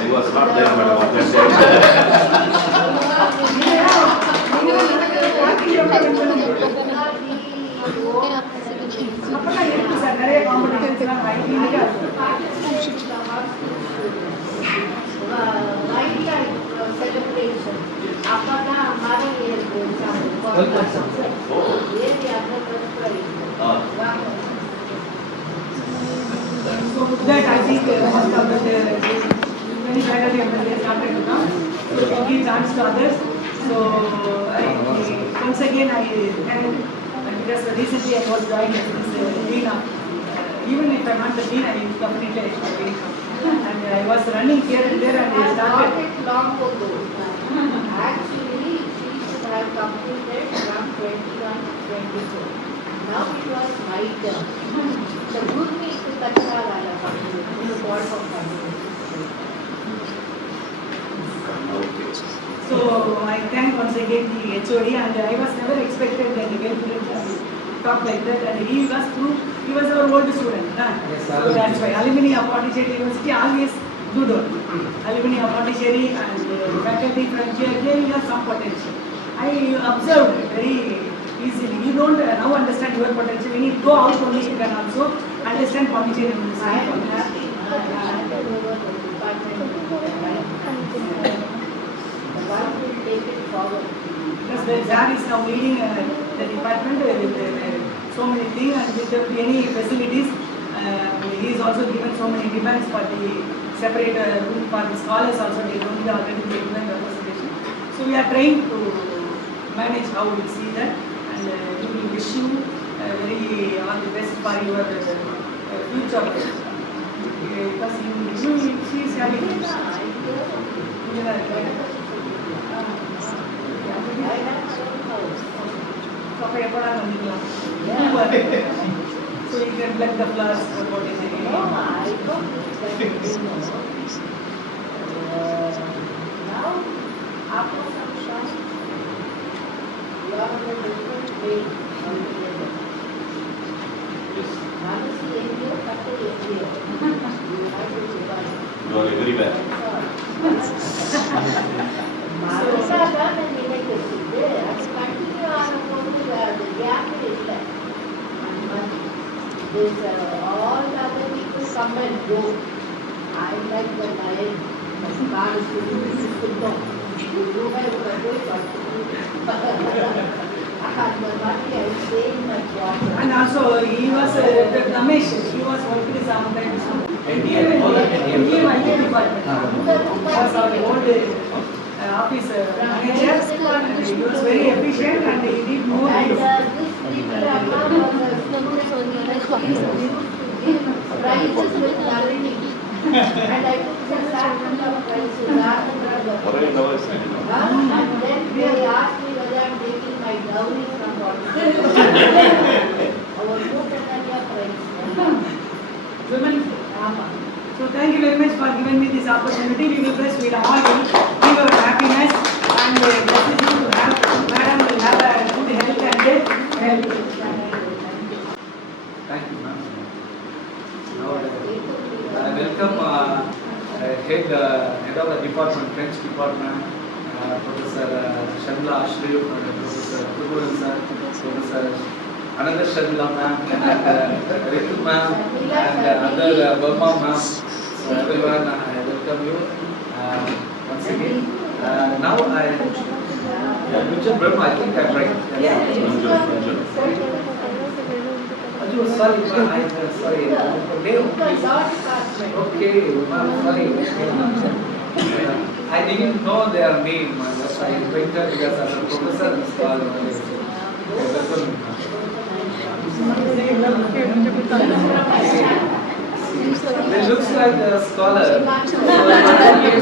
I was not there, but I was That I think most of the many faculty members started to come, so we give chance to others. So once again I thank, because recently I was joined as this dean of, even if I'm not the dean, I completely dean. And I was running here and there and I started. Long ago. Actually, she should have completed from 21 to 24. Now it was my turn. The good me to Kachra Wala in the court of So I thank once again the HOD and I was never expected that he will talk like that and he was our old student. Yes, so that's why alumni of Pondicherry University always do that. Alumni of Pondicherry and faculty from here, they have some potential. I observed very easily. You don't now understand your potential. When you go out only, you can also understand Pondicherry University. I am happy. I handed over the department. The one will take it forward. Because the Zar is now leading the department with so many things and with any facilities. He is also given so many demands for the separate room for the scholars also. They don't already given representation. So we are trying to manage how we see that, and we will wish you very all the best for your future. Because she is having so you can pluck the flowers for what is it? No, I don't think that now, after some time, you are in a different way altogether. Yes. One is the NGO, other is NGO. You have to divide. You are everywhere. Marasa and inaccuracy. That's continue on the gap is there. There's all the other people come and go. I like the lion. My car is to do this to go. You do have to do it or to do it. I stay in my job. And also he was Ramesh, he was working sometimes MDM IT department. Was our old office manager and he was very efficient and he did more. And this people are not on the prizes with Nalini. And I took the sacrament of prizes rather than Foreign never is sent, no? And then they asked me whether I'm taking my dowry from Pondicherry. Our Bhutanaya friends. Women. So thank you very much for giving me this opportunity. We will bless with all will give our happiness and blessing you to have madam will have a good health and health. Thank you, ma'am. Now, I welcome head of the department, French department, Professor Shantha Kumari, Professor Kumari sir, Professor another Shantha ma'am, and Ritu ma'am, and other Burma ma'am. So everyone, I welcome you once again. Now Burma, I think I'm right. Oh, sorry, ma'am. Sorry. Name, please. Okay, ma'am. Sorry. I didn't know their name. That's why I invited because as a professor in school. Welcome. They looks like a scholar.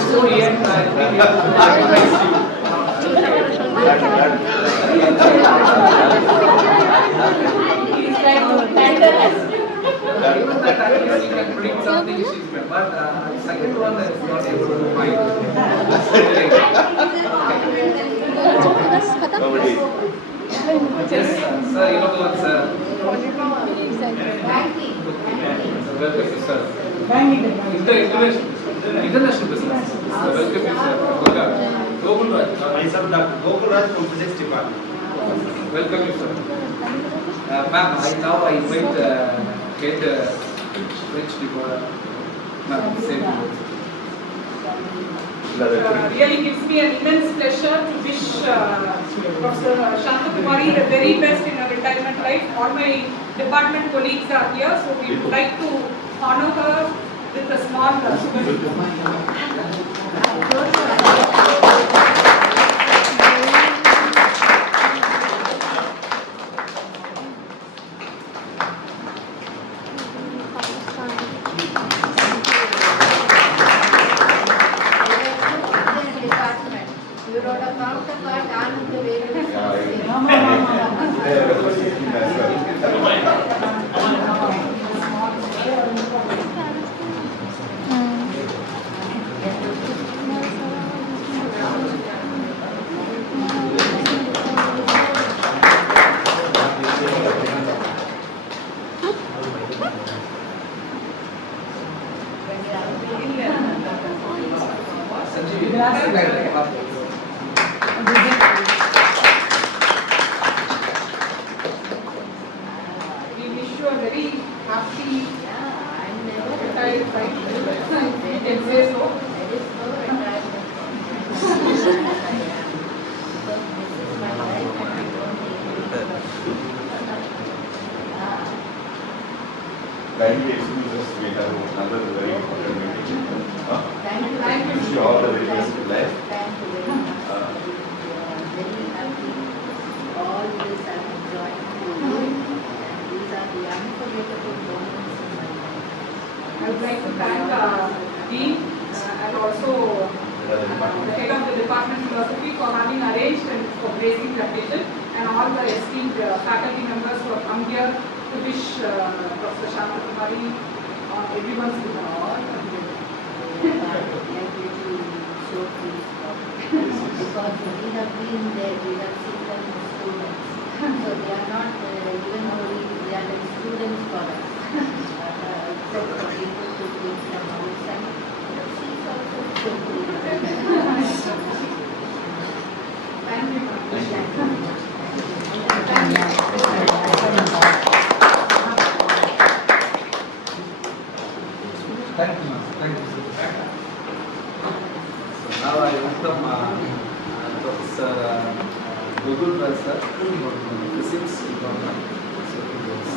So yet I think I recognize you. Even that at least you can predict something she's been, but second one is not able to find. Nobody. Yes, sir, you know the one, sir. Banking. So welcome, sir. Banking. International business. So welcome, sir. Welcome. Gokul Raj. Myself, Dr. Gokul Raj from Physics Department. Welcome, sir. Ma'am, now I invite head French department. Ma'am, same words. Really gives me an immense pleasure to wish Professor Shantha Kumari the very best in her retirement life. All my department colleagues are here, so we would like to honor her with a small You wrote a counterpart and the various. We wish you a very happy retired life. We can say so. There is no retirement. This is my life and I don't need Kindly excuse us, we have another very important meeting. Thank you. Wish you all the very best in life. Thank you very much. We are very happy. All this I am enjoying doing, and these are the unforgettable moments in my life. I would like to thank Dean and also the head of the Department of Philosophy for having arranged and for gracing the occasion, and all the esteemed faculty members who have come here to wish Professor Shantha Kumari on everyone's behalf. Because we have been there, we have seen them as students. So they are not even only, they are like students for us. Except for people who came from outside. But she is also so cool. Thank you. Thank you, ma'am. Thank you, sir. So now I welcome Professor Gokul Raj, sir, Physics department. So he goes.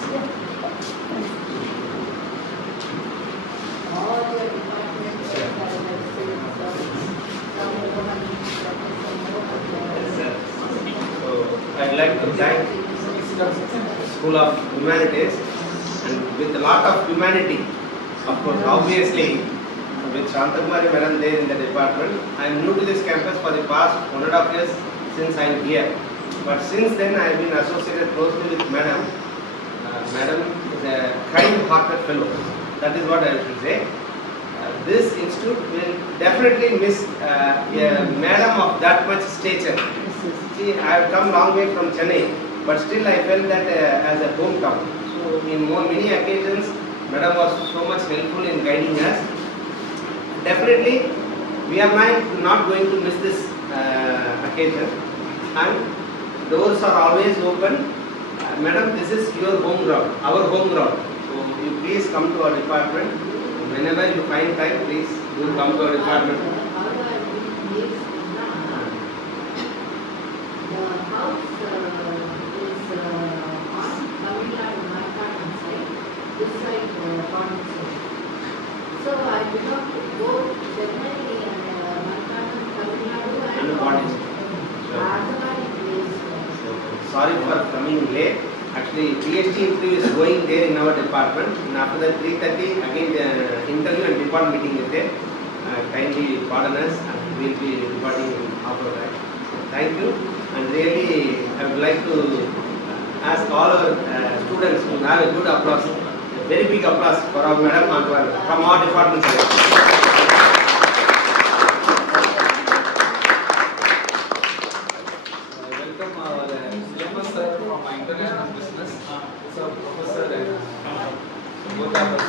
All your departments have a same service. So, I'd like to thank School of Humanities and with a lot of humanity. Of course, obviously, with Shantha Kumari madam there in the department. I am new to this campus for the past 1.5 years since I am here. But since then I have been associated closely with madam. Madam is a kind-hearted fellow. That is what I should say. This institute will definitely miss a madam of that much stature. See, I have come long way from Chennai, but still I felt that as a hometown. So in many occasions, madam was so much helpful in guiding us. Definitely, we are not going to miss this occasion, and doors are always open. Madam, this is your home ground, our home ground. So you please come to our department. Whenever you find time, please do come to our department. So I belong to both Chennai and Tamil And Nadu Pondicherry. and Sorry for coming late. Actually, Ph.D. interview is going there in our department. And after that, 3:30 again the interview and report meeting is there. Kindly pardon us, and we will be reporting after that. Thank you. And really, I would like to ask all our students to have a good applause, a very big applause for our madam and from our department. Welcome our famous sir from my international business. So Professor and both of us.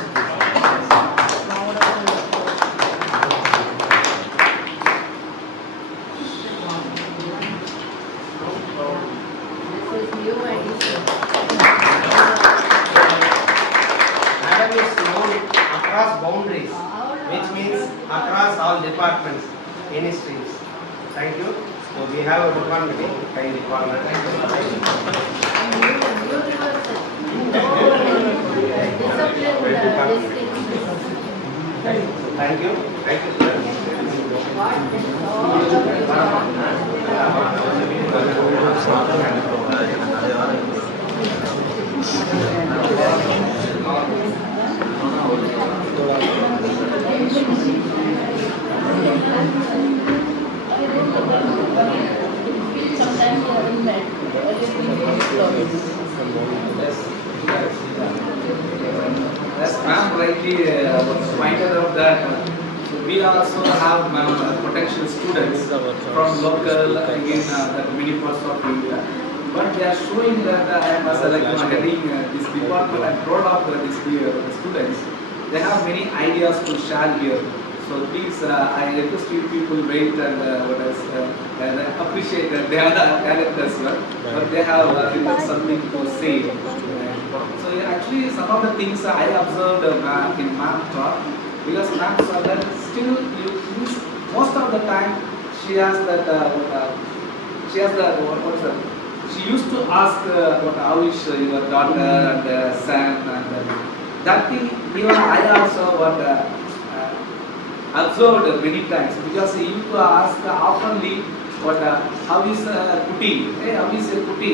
this is new edition. Madam is known across boundaries, which means across all departments, any streams. Thank you. So we have a department meeting. Kindly call her. Thank you. Thank you, sir. Sometimes you haven't met. As ma'am rightly pointed out that we also have potential students from local again the many parts of India, but they are showing that I am as heading this department. I'm proud of these students. They have many ideas to share here. So please, I request you people wait and and appreciate that they are the characters, but they have something to say. So actually, some of the things I observed in math talk, because math talk that still most of the time she has that she used to ask how is your daughter and son and that thing even I also observed many times, because he used to ask oftenly how is Kuti, hey, how is Kuti.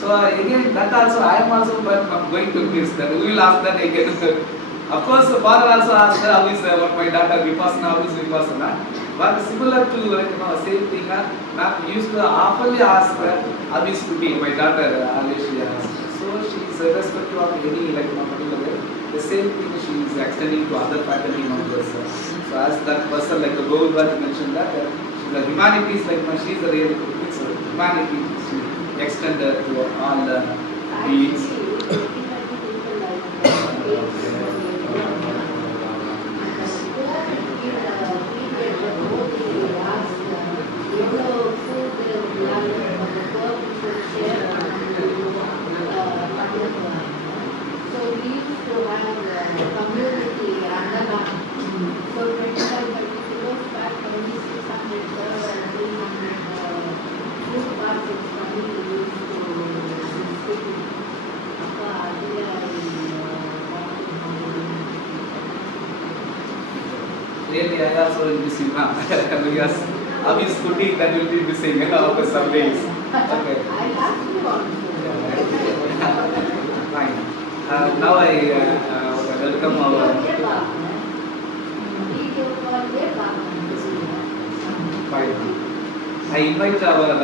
So again that also I am also going to miss that. We will ask that again. Of course father also asked how is my daughter Vipassana, how is Vipassana. But similar to same thing, ma'am used to oftenly ask how is Kuti, my daughter always she asked. So she is irrespective of any particular way. The same thing she is extending to other faculty members. So as that person like Govind mentioned that she's a humanities she is a real humanities she extended to all the beings. Really, I also will miss you, ma'am. Because Abhi's Kuti that will be missing after some days. Okay. Fine. Now I welcome our வரும்போதே பார்க்கணும். Fine. I invite our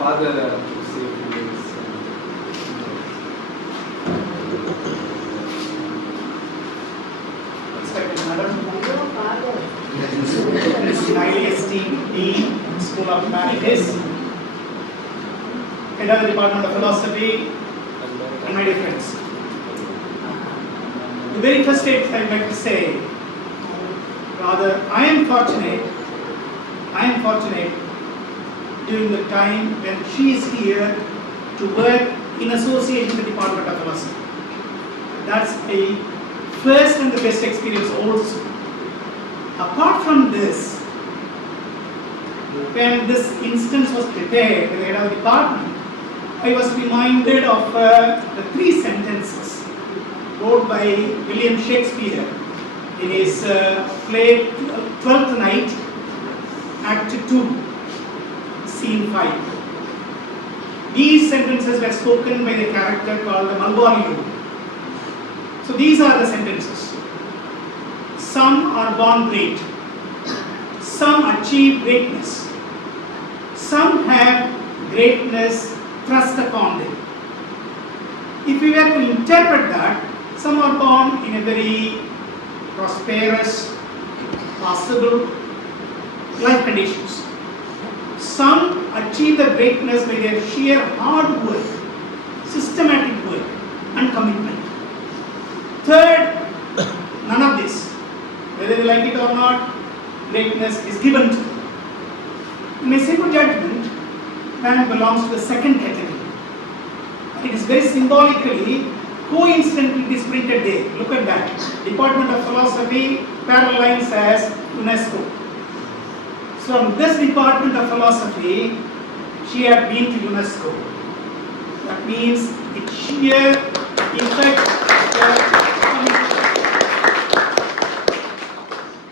father to say a few words. Respected Madam, ஐயோ, father. highly esteemed Dean, School of Humanities, Head of the Department of Philosophy, and my dear friends. The very first stage I would like to say, rather, I am fortunate during the time when she is here to work in association with the Department of Philosophy. That's a first and the best experience also. Apart from this, when this instance was prepared by the head of the department, I was reminded of the 3 sentences wrote by William Shakespeare in his play Twelfth Night, Act 2, Scene 5. These sentences were spoken by the character called Malvolio. So these are the sentences. Some are born great. Some achieve greatness. Some have greatness thrust upon them. If we were to interpret that, some are born in a very prosperous, possible life conditions. Some achieve the greatness by their sheer hard work, systematic work, and commitment. Third, none of this. Whether they like it or not, greatness is given to them. In my simple judgment, man belongs to the second category. It is very symbolically, coincidentally it is printed there. Look at that. Department of Philosophy, parallel line says UNESCO. So from this Department of Philosophy, she had been to UNESCO. That means its sheer effect.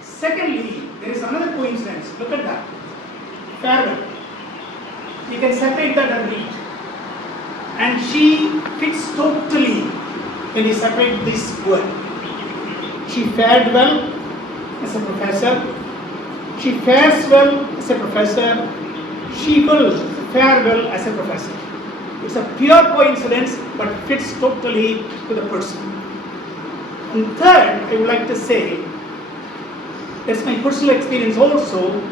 Secondly, there is another coincidence. Look at that. Farewell. You can separate that and read. And she fits totally when you separate this word. She fared well as a professor. She fares well as a professor. She will fare well as a professor. It's a pure coincidence, but fits totally to the person. And third, I would like to say, that's my personal experience also,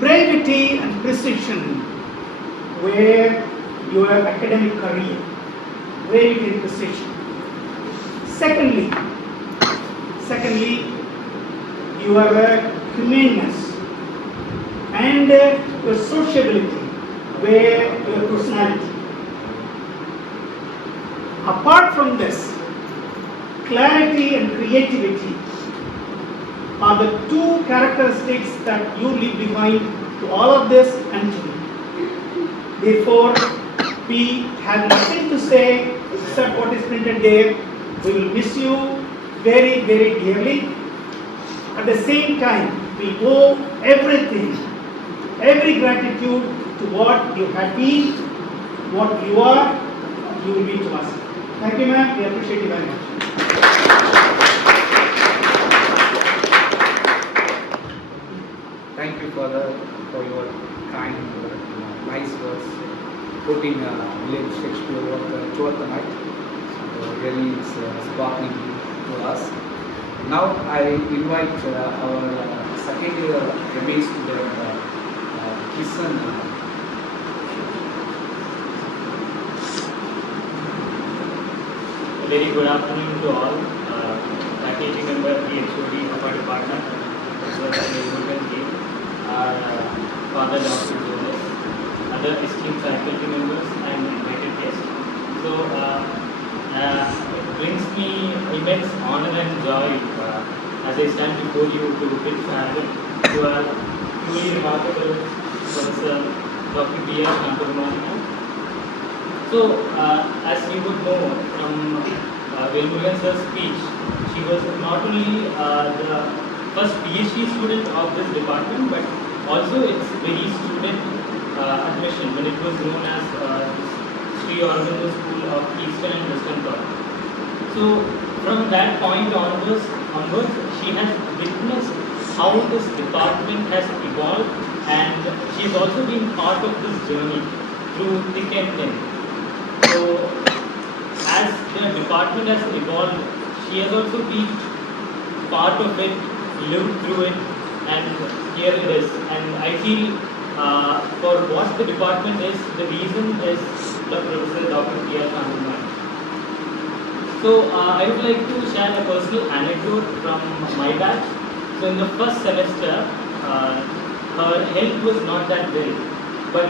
brevity and precision were your academic career, brevity and precision. Secondly, your humaneness and your sociability were your personality. Apart from this, clarity and creativity are the 2 characteristics that you leave behind to all of this and to me. Therefore, we have nothing to say except what is printed there. We will miss you very, very dearly. At the same time, we owe everything, every gratitude to what you have been, what you are, what you will be to us. Thank you, ma'am. We appreciate you very much. Thank you for your kind, nice words, quoting William Shakespeare work throughout the night. So really, it's sparkling to us. Now I invite our second year MA student, Kisan. A very good afternoon to all. Faculty member, Ph.D. of our department, as well as the European team, our Father Dr. Jonas, other esteemed faculty members, and invited guests. So, it brings me immense honor and joy as I stand before you to bid farewell to our truly remarkable person, Dr. Shantha Kumari. So, as you would know from Wilmugan sir's speech, she was not only the first Ph.D. student of this department, but also its very student admission when it was known as Sri Aurobindo School of Eastern and Western Thought. So, from that point onwards, she has witnessed how this department has evolved, and she has also been part of this journey through thick and thin. So as the department has evolved, she has also been part of it, lived through it, and here it is. And I feel for what the department is, the reason is the Professor Dr. Shantha Kumari. So I would like to share a personal anecdote from my batch. So in the first semester, her health was not that well, but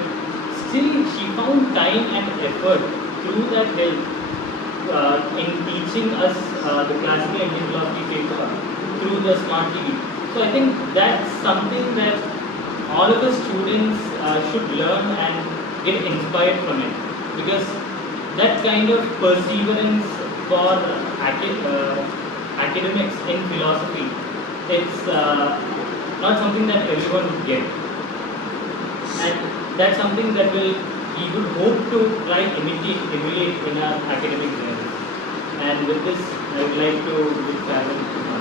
still she found time and effort through that health in teaching us the classical Indian philosophy paper through the smart TV. So I think that's something that all of us students should learn and get inspired from it, because that kind of perseverance for academics in philosophy, it's not something that everyone would get, and that's something that we would hope to try emulate in our academic journey. And with this, I would like to give farewell to my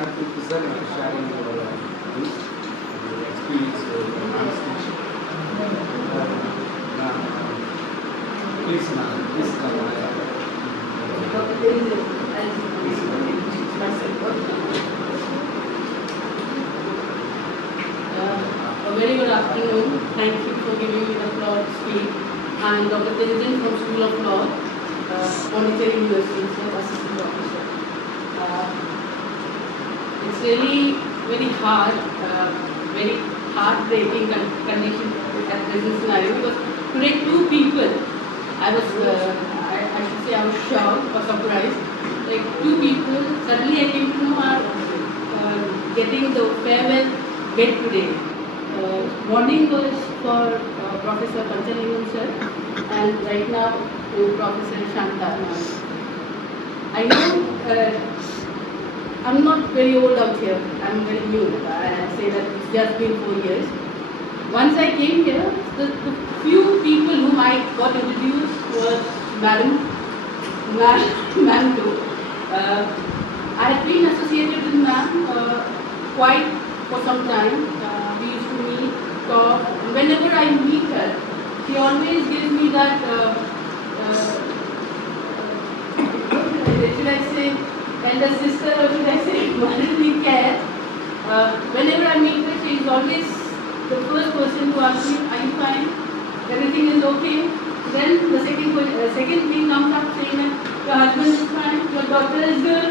Thank you, Professor, for sharing your views and your experience with teaching. Please, ma'am, please come on. A very good afternoon. Thank you for giving me the floor to speak. I am Dr. Tenzin from School of Law, Pondicherry University, Assistant Professor. It's really very hard, very heartbreaking condition at present scenario, because today two people, I should say I was shocked or surprised, like two people, suddenly I came to know are getting the farewell get today. Morning was for Professor Pondicherry sir, and right now to Professor Shantha Kumari. I know I'm not very old out here, I'm very new. I say that it's just been 4 years. Once I came here, the few people whom I got introduced was Madam too. I had been associated with Ma'am quite for some time. We used to meet, talk. Whenever I meet her, she always gives me that, should I say, elder sister, or should I say, motherly care. Whenever I meet her, she is always the first person to ask me, are you fine? Everything is okay? Then the second thing comes up saying that your husband is fine, your daughter is good.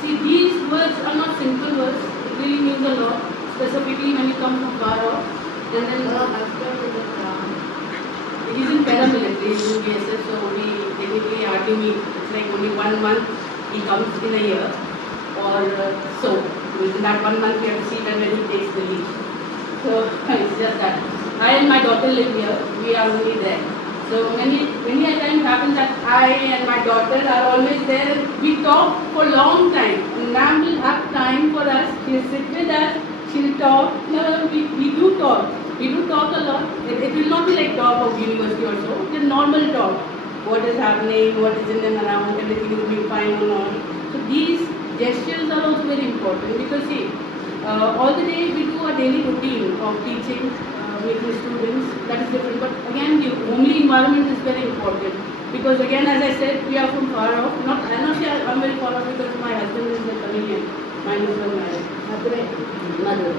See, these words are not simple words. It really means a lot, specifically when you come from far off. And then he's in paramilitary, he's in BSF, so we technically hardly meet. It's like only 1 month he comes in a year, or so. Within that 1 month we have to see when he takes the leave. So it's just that. I and my daughter live here, we are only there. So many a time it happens that I and my daughter are always there. We talk for a long time. And Ma'am will have time for us. She'll sit with us. She'll talk. No, we do talk. We do talk a lot. It will not be like talk of university or so. It's a normal talk. What is happening, what is in and around, everything is being fine or not. So these gestures are also very important, because see, all the day we do a daily routine of teaching, making students, that is different. But again, the homely environment is very important, because again, as I said, we are from far off. I'm not sure I'm very far off because my husband is a Canadian, mine is from Mother.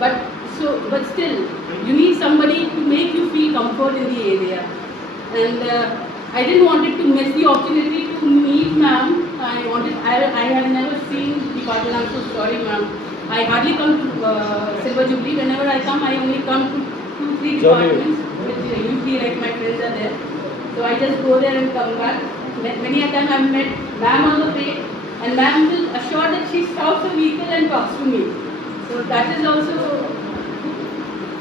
But still, you need somebody to make you feel comfort in the area. And I didn't want to miss the opportunity to meet Ma'am. I have never seen department. I'm so sorry, Ma'am. I hardly come to Silver Jubilee. Whenever I come, I only come to 2-3 departments, which usually like my friends are there. So I just go there and come back. Many a time I've met Ma'am on the way, and Ma'am will assure that she stops the vehicle and talks to me. So that is also,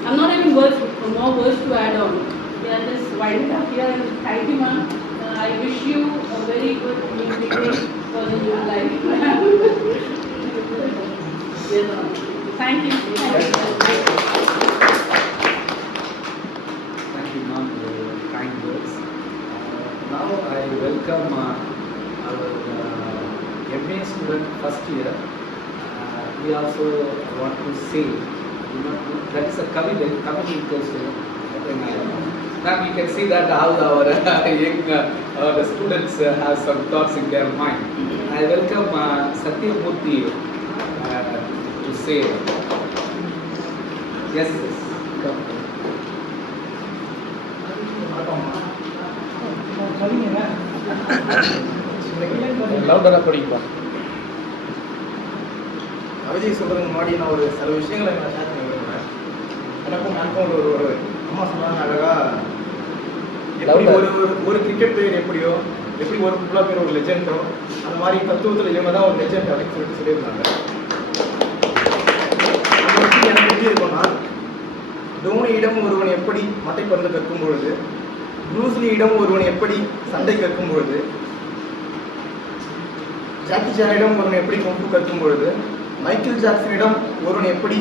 I'm not having more words to add on. We are just winding up here, and thank you, Ma'am. I wish you a very good music day for the new life. Thank you. Thank you, ma'am, for your kind words. Now I welcome our MA student first year. We also want to say, that is a coming now we can see that how our young the students have some thoughts in their mind. I welcome Satyamurthy to say. Yes, come. Louder படிப்பா. அபிஜித் சொல்றதுக்கு முன்னாடி நான் ஒரு சில விஷயங்களை நான் share பண்ண விரும்புகிறேன். எனக்கும் ஒரு அம்மா சொன்னாங்க அழகா, எப்படி ஒரு கிரிக்கெட் பிளேயர் எப்படி ஒரு ஃபுல்லாக பேர் ஒரு லெஜெண்டோ, அந்த மாதிரி தத்துவத்தில் இவங்க தான் ஒரு லெஜெண்ட் அப்படின்னு சொல்லியிருந்தாங்க. அந்த விஷயம் எனக்கு எப்படி இருக்கும்னா, தோனியிடம் ஒருவன் எப்படி மட்டைப்பந்து கற்கும் பொழுது, ப்ரூஸ்லியிடம் ஒருவன் எப்படி சண்டை கற்கும் பொழுது, ஜாக்கி சானிடம் ஒருவன் எப்படி கொம்பு கற்கும் பொழுது, மைக்கேல் ஜாக்சனிடம் ஒருவன் எப்படி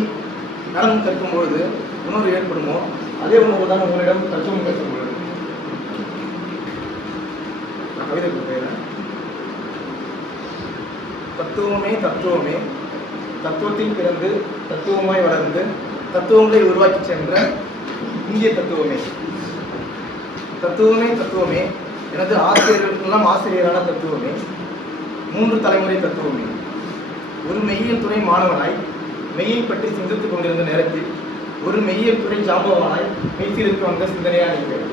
நடனம் கற்கும் பொழுது உணர்வு ஏற்படுமோ, அதே உணர்வு தான் உங்களிடம் தத்துவம் கற்கும் பொழுது. நான் கவிதை கொடுக்கிறேன். தத்துவமே தத்துவமே, தத்துவத்தில் பிறந்து தத்துவமாய் வளர்ந்து தத்துவங்களை உருவாக்கி சென்ற இந்திய தத்துவமே. தத்துவமே தத்துவமே, எனது ஆசிரியர்களுக்கெல்லாம் ஆசிரியரான தத்துவமே, 3 தலைமுறை தத்துவமே. ஒரு மெய்யியல் துறை மாணவனாய் மெய்யை பற்றி சிந்தித்துக் கொண்டிருந்த நேரத்தில் ஒரு மெய்யியல் துறை ஜாம்பவானாய் மெய்சிலிருக்கு வந்த சிந்தனையா நீங்கள்.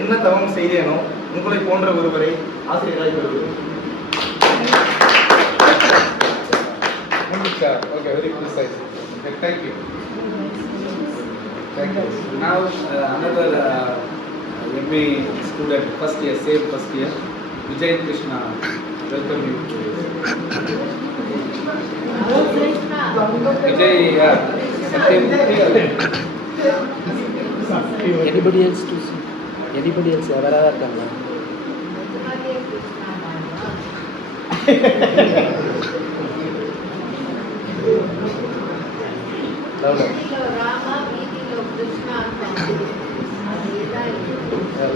என்ன தவம் செய்தேனோ உங்களை போன்ற ஒருவரை ஆசிரியராய் பெறுவது. Okay, very precise. Thank you. Thank you. Now another MA student, first year, same first year, Vijay Krishna. Welcome you. Vijay, anybody else to see? Anybody else? Avara irukanga.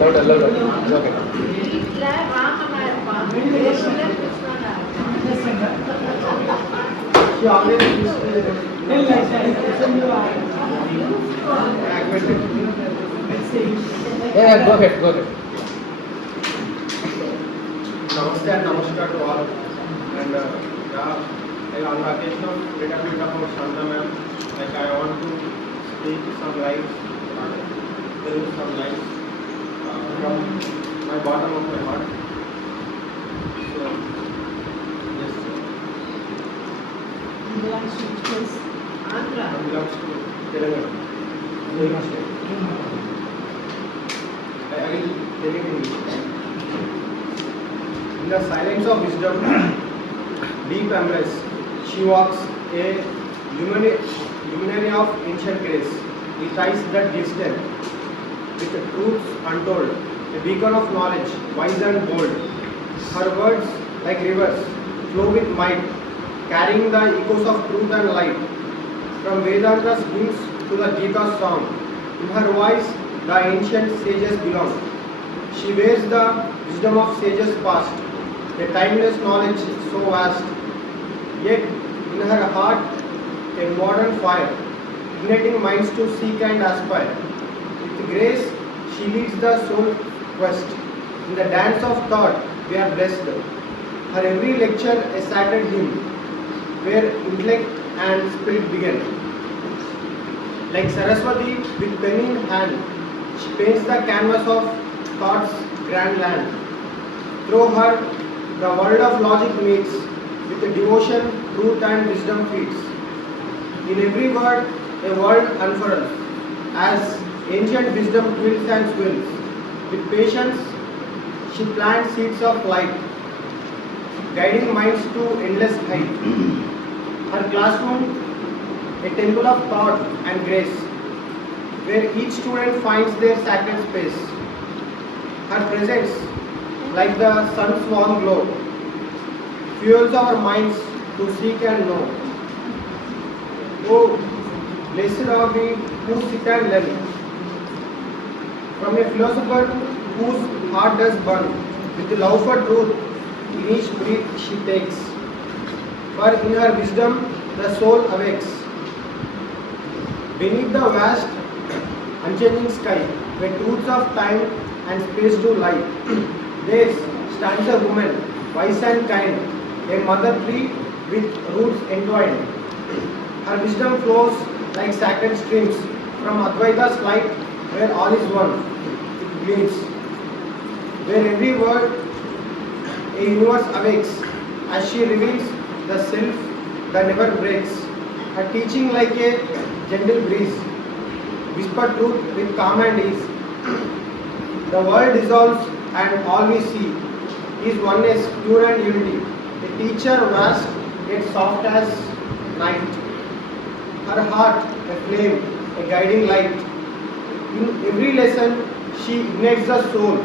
Louder. Louder. Okay. Yeah, go ahead. Namaskar to all. And on the occasion of little bit about Shantha ma'am, like I want to speak some lines, tell some lines from my bottom of my heart. So, yes. Belongs to which place? Andhra. Belongs to Telangana. I will tell it in English. In the silence of wisdom, deep embrace, she walks a luminary of ancient grace, with eyes that glisten, with truths untold, a beacon of knowledge, wise and bold. Her words, like rivers, flow with might, carrying the echoes of truth and light. From Vedanta's hymns to the Gita's song, in her voice the ancient sages belong. She wears the wisdom of sages past, a timeless knowledge so vast. Yet in her heart a modern fire, igniting minds to seek and aspire. With grace she leads the soul quest. In the dance of thought we are blessed. Her every lecture a sacred hymn, where intellect and spirit begin. Like Saraswati with pen in hand, she paints the canvas of thought's grand land. Through her the world of logic meets, with devotion, truth and wisdom feeds. In every word a world unfurls, as ancient wisdom twills and swills. With patience she plants seeds of light, guiding minds to endless height. Her classroom a temple of thought and grace, where each student finds their sacred space. Her presence, like the sun's warm glow, fuels our minds to seek and know. Oh, blessed are we who sit and learn from a philosopher whose heart does burn, with love for truth in each breath she takes. For in her wisdom the soul awakes. Beneath the vast, unchanging sky, where truths of time and space do lie, there stands a woman, wise and kind, a mother tree with roots entwined. Her wisdom flows like sacred streams from Advaita's light, where all is one. It gleams. Where every word a universe awakes, as she reveals the self that never breaks. Her teaching like a gentle breeze, whisper truth with calm and ease. The world dissolves and all we see is oneness, pure and unity. A teacher vast yet soft as night. Her heart a flame, a guiding light. In every lesson she ignites the soul,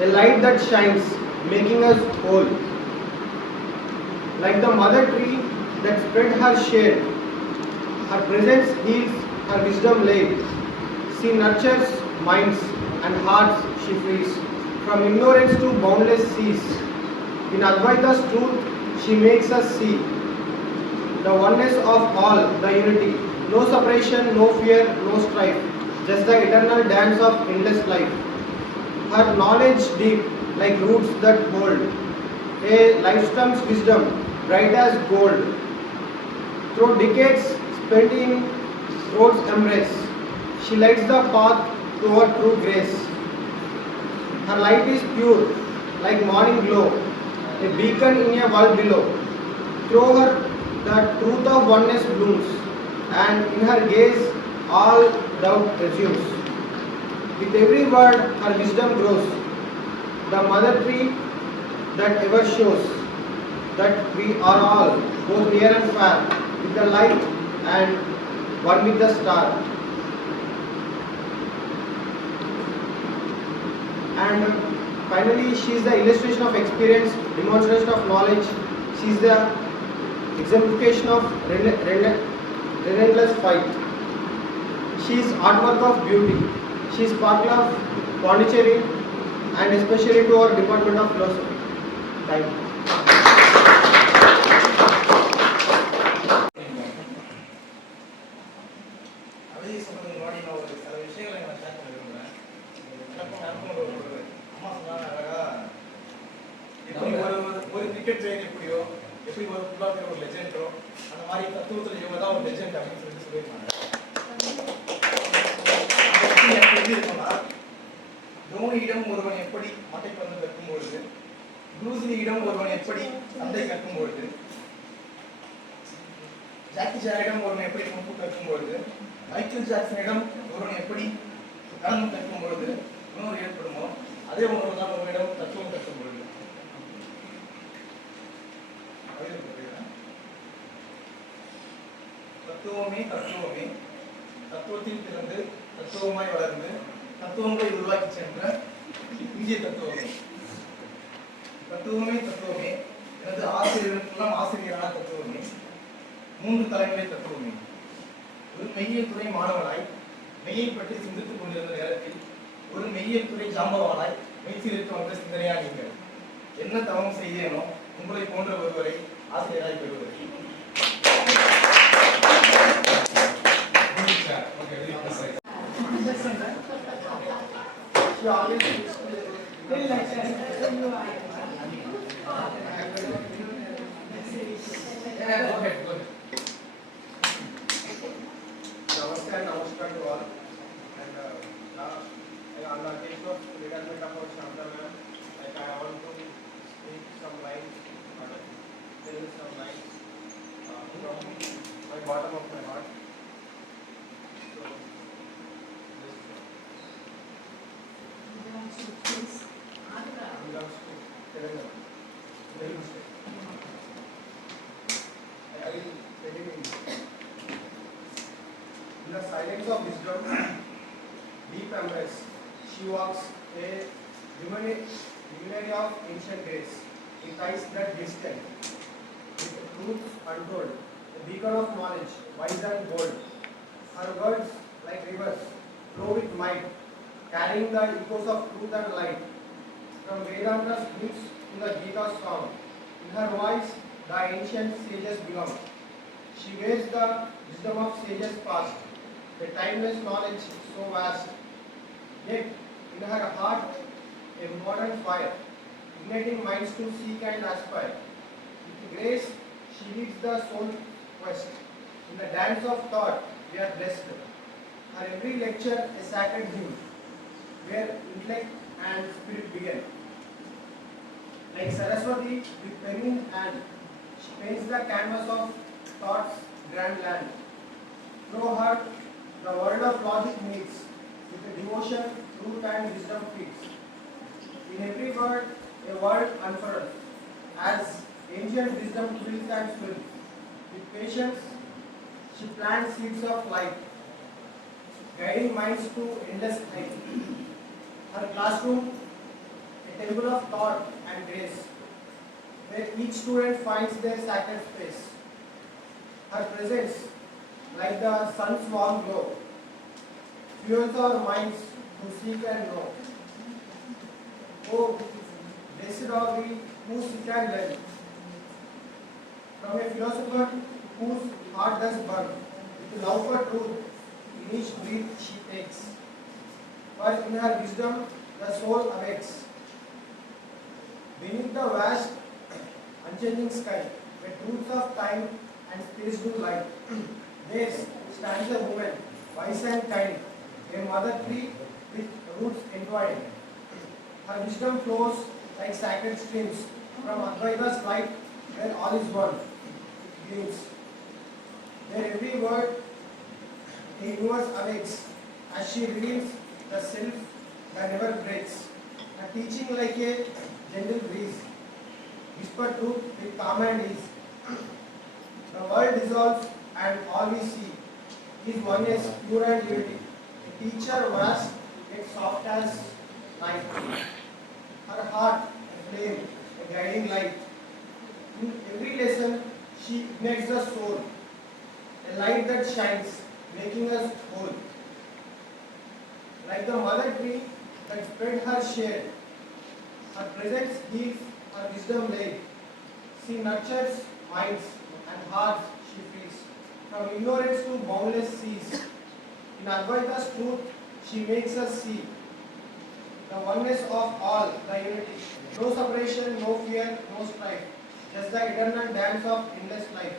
a light that shines, making us whole. Like the mother tree that spread her shade, her presence heals, her wisdom laid. She nurtures minds and hearts she frees, from ignorance to boundless seas. In Advaita's truth she makes us see the oneness of all, the unity. No separation, no fear, no strife, just the eternal dance of endless life. Her knowledge deep, like roots that hold, a lifetime's wisdom, bright as gold. Through decades spent in road's embrace, she lights the path toward true grace. Her light is pure, like morning glow, a beacon in a world below. Through her, the truth of oneness blooms, and in her gaze, all doubt resumes. With every word, her wisdom grows, the mother tree that ever shows that we are all, both near and far, with the light and one with the star. And finally, she is the illustration of experience, demonstration of knowledge. She is the exemplification of relentless fight. She is artwork of beauty. She is sparkle of Pondicherry and especially to our Department of Philosophy. Thank you. ನೋಡಿ ನಾವು ಕೆಲವು ವಿಷಯಗಳನ್ನ ನಾನು share பண்ணிருக்கேன். அம்மா சொன்னாங்க அழகா எப்படி ஒரு கிரிக்கெட் பிளேயர் எப்படியோ எப்படி ஒரு ஃபுட்பால் பிளேயர் ஒரு லெஜெண்டோ அந்த மாதிரி தத்துவத்தில் இவங்க தான் ஒரு லெஜெண்ட் அப்படின்னு சொல்லியிருக்காங்க. எனக்கு எப்படி இருக்குன்னா தோனியிடம் ஒருவன் எப்படி மட்டைப்பந்து கற்கும் பொழுது, ப்ரூஸ்லியிடம் ஒருவன் எப்படி சந்தை கற்கும் பொழுது, ஜாக்கி சானிடம் ஒருவன் எப்படி கும்பு கற்கும் பொழுது, மைக்கேல் ஜாக்சனிடம் ஒருவன் எப்படி நடனம் கற்கும் பொழுது உணர்வு ஏற்படுமோ அதே உணர்வு தான் ஒருவனிடம் தத்துவம் கற்கும் பொழுது. தத்துவமே தத்துவமே தத்துவத்தில் பிறந்து தத்துவமாய் வளர்ந்து தத்துவங்களை உருவாக்கி சென்ற இந்திய தத்துவமே. தத்துவமே தத்துவமே எனது ஆசிரியர்களுக்கெல்லாம் ஆசிரியரான தத்துவமே. 3 தலைமுறை தத்துவமே. ஒரு மெய்யியல் துறை மாணவனாய் மெய்யை பற்றி சிந்தித்துக் கொண்டிருந்த நேரத்தில் ஒரு மெய்யியல் துறை ஜாம்பவானாய் மெய்சிலிருக்க வந்த சிந்தனையா நீங்கள். என்ன தவம் செய்தேனோ உங்களை போன்ற ஒருவரை ஆசிரியராய் பெறுவதற்கு. Namaskar to all, and on the case of retirement about Shantha ma'am, like I want to speak some lines, tell you some lines from my bottom of my heart. So, this belongs to Telangana. Very mistake. I will tell you in the silence of wisdom, deep embrace, she walks a luminary of ancient days, in ties that distant, with truths untold, a beacon of knowledge, wise and bold. Her words, like rivers, flow with might, carrying the echoes of truth and light. from Vedanta speaks in the Gita song. In her voice, the ancient sages belong. She wears the wisdom of sages past, the timeless knowledge so vast. Yet, in her heart, a modern fire, igniting minds to seek and aspire. With grace, she leads the soul quest. In the dance of thought, we are blessed. Her every lecture a sacred hymn, where intellect and spirit begin. Like Saraswati with pen in hand, she paints the canvas of thought's grand land. Through her, the world of logic meets, with the devotion, truth and wisdom fits. In every word, a word unfurled, as ancient wisdom thrills and swills. With patience, she plants seeds of light, guiding minds to endless height. Her classroom, a temple of thought and grace, where each student finds their sacred space. Her presence, like the sun's warm glow, fuels our minds to seek and know. Oh, blessed are we who seek and learn, from a philosopher whose heart does burn, with love for truth in each breath she takes. For in her wisdom the soul awakes. Beneath the vast, unchanging sky, where truths of time and space do lie, there stands a woman, wise and kind, a mother tree with roots entwined. Her wisdom flows like sacred streams from Advaita's light, where all is one. It gleams. There every word a universe awakes, as she reveals the self that never breaks. Her teaching like a gentle breeze, whisper truth with calm and ease. The world dissolves and all we see is oneness, pure and unity. A teacher vast yet soft as night. Her heart a flame, a guiding light. In every lesson she ignites the soul, a light that shines, making us whole. Like the mother tree that spread her shade, her presence heals, her wisdom laid. She nurtures minds and hearts she feeds, from ignorance to boundless seas. In Advaita's truth, she makes us see the oneness of all, the unity. No separation, no fear, no strife, just the eternal dance of endless life.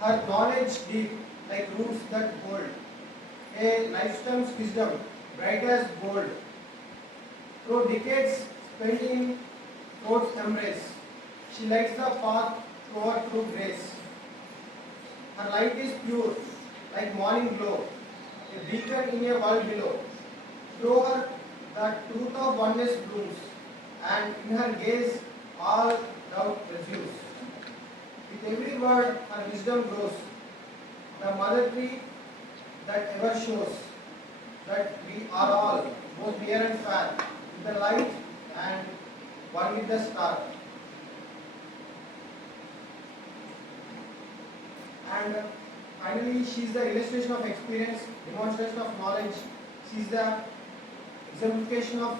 Her knowledge deep, like roots that hold, a lifetime's wisdom, bright as gold. Through decades spent in God's embrace, she lights the path through her true grace. Her light is pure, like morning glow, a beacon in a world below. Through her, the truth of oneness blooms, and in her gaze, all doubt resumes. With every word, her wisdom grows, the mother tree that ever shows that we are all, both near and far, with the light and one with the star. And finally, she is the illustration of experience, demonstration of knowledge. She is the exemplification of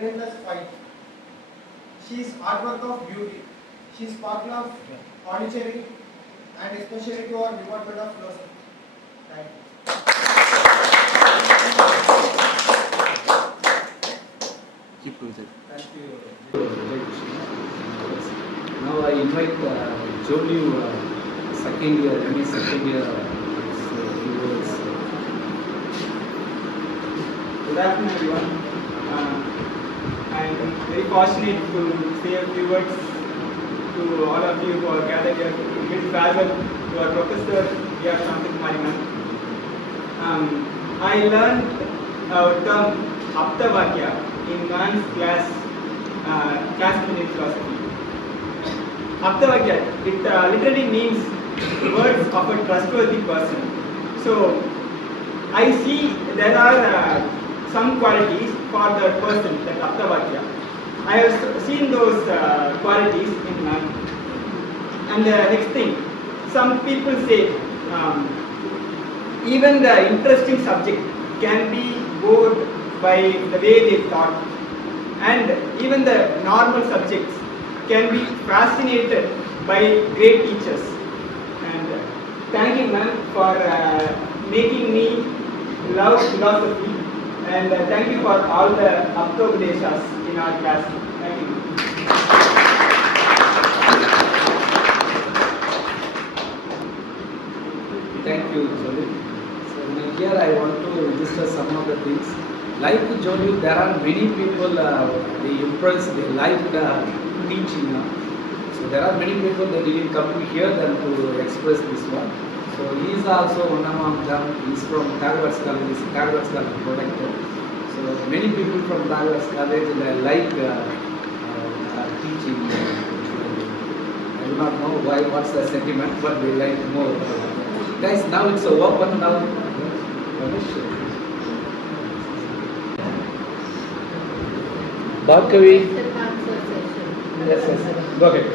relentless fight. She is artwork of beauty. She is sparkle of Pondicherry and especially to our Department of Philosophy. Thank you. Keep going, sir. Thank you. Now I invite Jolie, second year, MA second year. Good afternoon, everyone. I am very fortunate to say a few words to all of you who are gathered here to bid farewell to our professor, Shantha Kumari ma'am. I learned a term Aptavakya in man's class in philosophy. Aptavakya, it literally means words of a trustworthy person. So I see there are some qualities for the person, that Aptavakya. I have seen those qualities in man. And the next thing, some people say even the interesting subject can be bored by the way they thought. and even the normal subjects can be fascinated by great teachers. And thank you, ma'am, for making me love philosophy, and thank you for all the Aptobadeshas in our class. Thank you. Thank you, Jolie. So now here I want to register some of the things. Like Jolie, there are many people, they impressed, they liked teaching. So there are many people that didn't come to hear them to express this one. So he is also one among them. He is from Tagwards College, he is Tagwards College product. So many people from Tagwards College they like teaching. I do not know why, what's the sentiment, but they like more. Guys, now it's open now. Bhakavi. Yes, yes. Go ahead.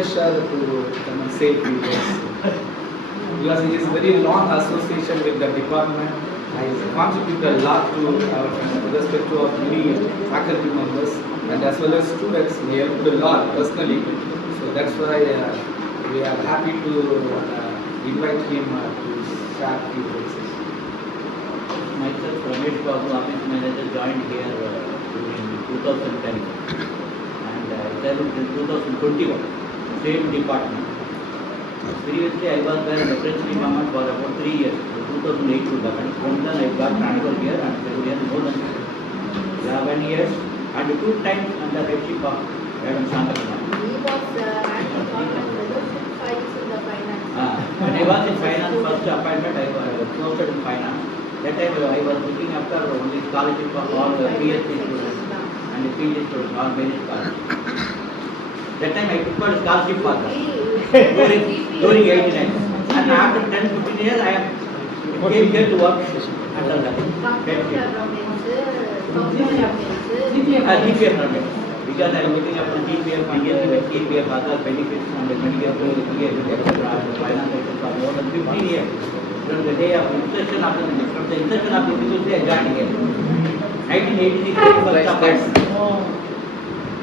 Share to come and say few words. Because it is very long association with the department. I contribute a lot to respect to of many faculty members and as well as students. They helped a lot personally. So that's why we are happy to invite him to share few words. Myself, Ramesh Babu, office manager, joined here in 2010 and I served in 2021, same department. Previously, I was there in reference department for about 3 years, 2008 to 11. From then I got transferred here and here more than 11 years and 2 times under headship of Madam Shantha Kumari. He was handling all the fellowship files in the finance. When I was in finance, first appointment I was posted in finance. That time I was looking after only scholarship of all the PhD students and the PhD students, all many scholarships. That time I took for scholarship for them during 89. And after 10-15 years I came here to work under that. GPF Ramesh. Because I am looking after GPF, GPF, other benefits and the medical etc. Finance for more than 15 years. From the day of inception from the inception of the university I joined here. 1986 first appointment.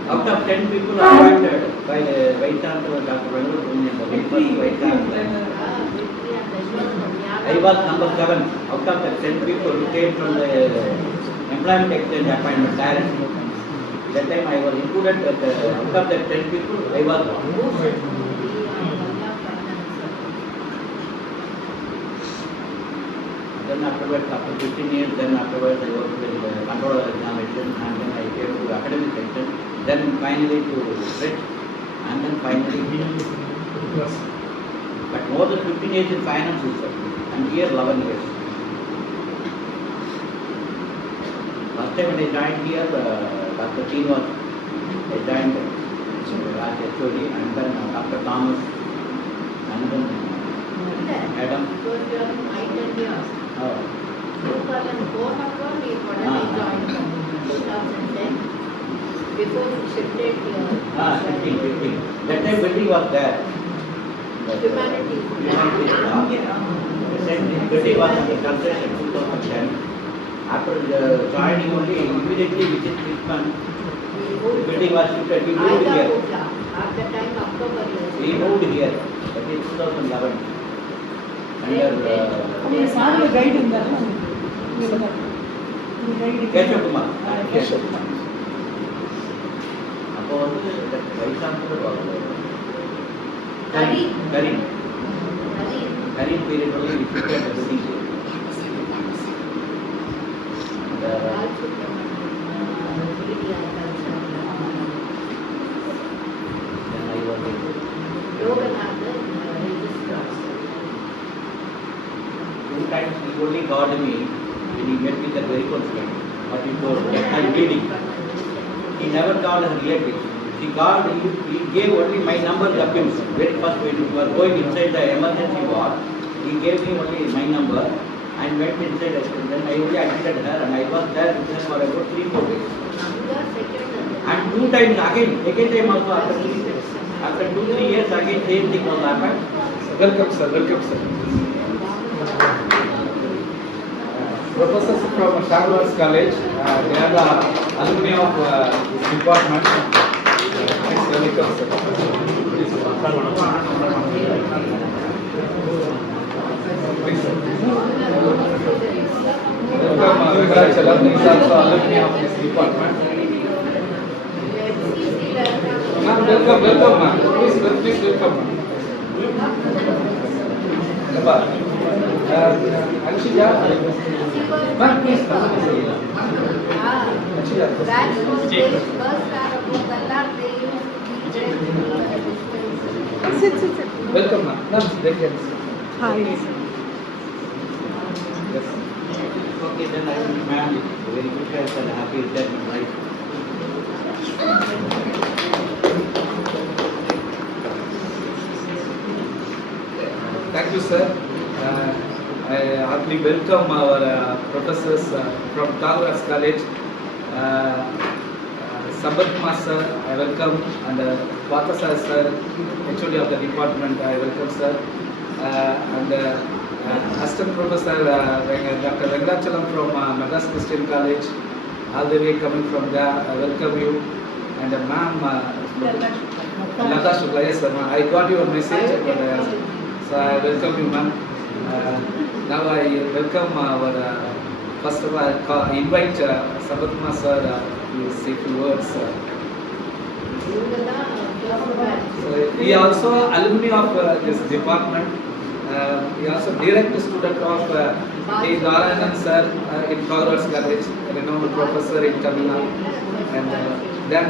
Out of 10 people appointed by the Vice Chancellor Dr. Venur Punyan, the first Vice Chancellor. I was number 7 out of the 10 people who came from the employment exchange appointment directly. That time I was included, but out of the 10 people, I was one. Then afterwards, after 15 years, then afterwards I worked with the controller examination and then I came to academic section, then finally to research and then finally yes. But more than 15 years in finance itself and here 11 years. Last time when I joined here, Dr. Teen was, I joined as HOD and then Dr. Thomas and then Adam. So you are my 10 years. 2004 we joined 2010 before we shifted here. 15. That time building was there. Humanities. The same building was under construction 2010. After joining only immediately within 6 months, the building was shifted. We moved here. At the time October. We moved here. That is 2011. உங்க சார்ல guide இருந்தாரு Shantha Kumari. அப்போ வந்து vice chancellor Kareem period only we shifted the building here. Then I was two times he only got me when he met with the very first friend. What he told, I'm leading. He never called her relatives. He called, he gave only my number documents. Very first when we were going inside the emergency ward, he gave me only my number and went inside. Then I only admitted her and I was there with her for about 3-4 days. And 2 times again, second time also after 3 years. After 2-3 years again same thing was happened. Welcome, sir. Welcome, sir. Professors from Shantha College. They are the alumni of this department. Please welcome, sir. Please, sir. Welcome, Venkatachalam. He is also alumni of this department. Ma'am, welcome, ma'am. Please welcome, ma'am. Anshija, ma'am, please come. Anshija, Sit. welcome, ma'am. Ma'am, they can sit. Hi. Yes. Okay, then I will demand very good health and happy retirement life. Thank you, sir. I heartily welcome our professors from Congress College. Sampath Kumar sir, I welcome, and Vatasar sir, HOD of the department, I welcome sir. And Assistant Professor Dr. Venkatachalam from Madras Christian College, all the way coming from there, I welcome you. And ma'am, Lata Shukla, yes sir, I got your message, so I welcome you ma'am. Now I welcome our, first of all, invite Sampath Kumar sir to say few words. So he also alumni of this department. He also direct student of T. Narayanan sir in Congress College, a renowned professor in Tamil Nadu, and then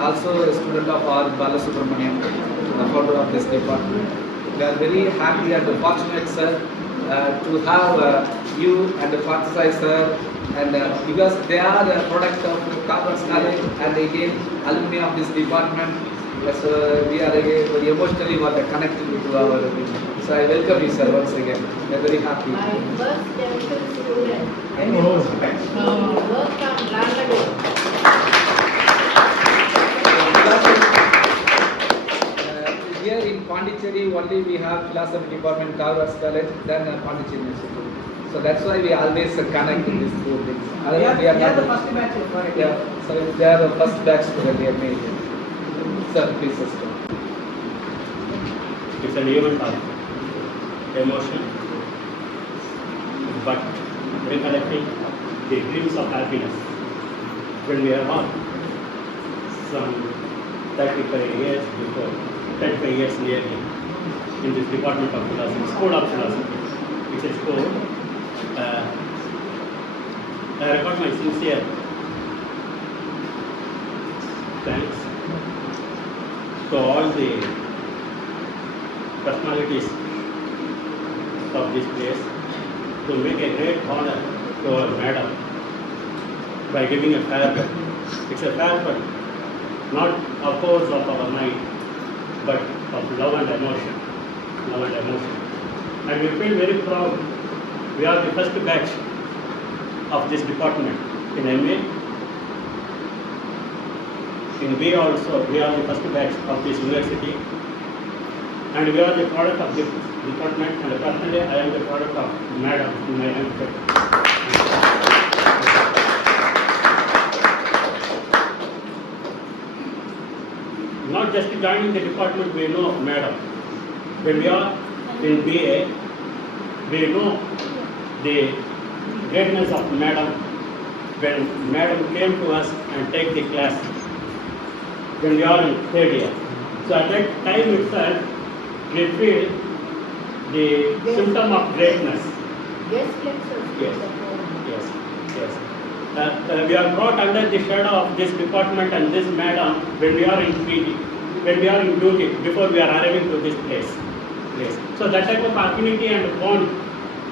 also a student of R. Balasubramaniam, the founder of this department. We are very happy and fortunate, sir, to have you and Fatsai sir, and because they are a product of Congress College and again alumni of this department. So we are very emotionally connected to our. So I welcome you, sir, once again. We are very happy. My first dental student. Oh, thanks. Worked on Bangladesh. Here in Pondicherry, only we have philosophy department, Congress College, then Pondicherry University. So that's why we always connect these two things. Otherwise, we are not the first batch. Yeah, so they are the first batch student we have made. Sir, please sister. It's an event of emotion, but recollecting the dreams of happiness when we are born some 35 years before, 35 years nearly, in this department of philosophy, School of Philosophy, which is called, I record my sincere thanks to all the personalities of this place to make a great honor to our madam by giving a farewell. It's a farewell, not of course of our mind, but of love and emotion. Love and emotion. And we feel very proud. We are the first batch of this department in MA. In B also, we are the first batch of this university. And we are the product of this department, and personally I am the product of madam in my MPhil. Not just joining the department, we know madam. When we are in BA, we know the greatness of madam. When madam came to us and take the class, when we are in third year. So at that time itself, we feel the symptom of greatness. Yes, lectures. Yes. We are brought under the shadow of this department and this madam when we are in PG, when we are in duty, before we are arriving to this place. So that type of affinity and bond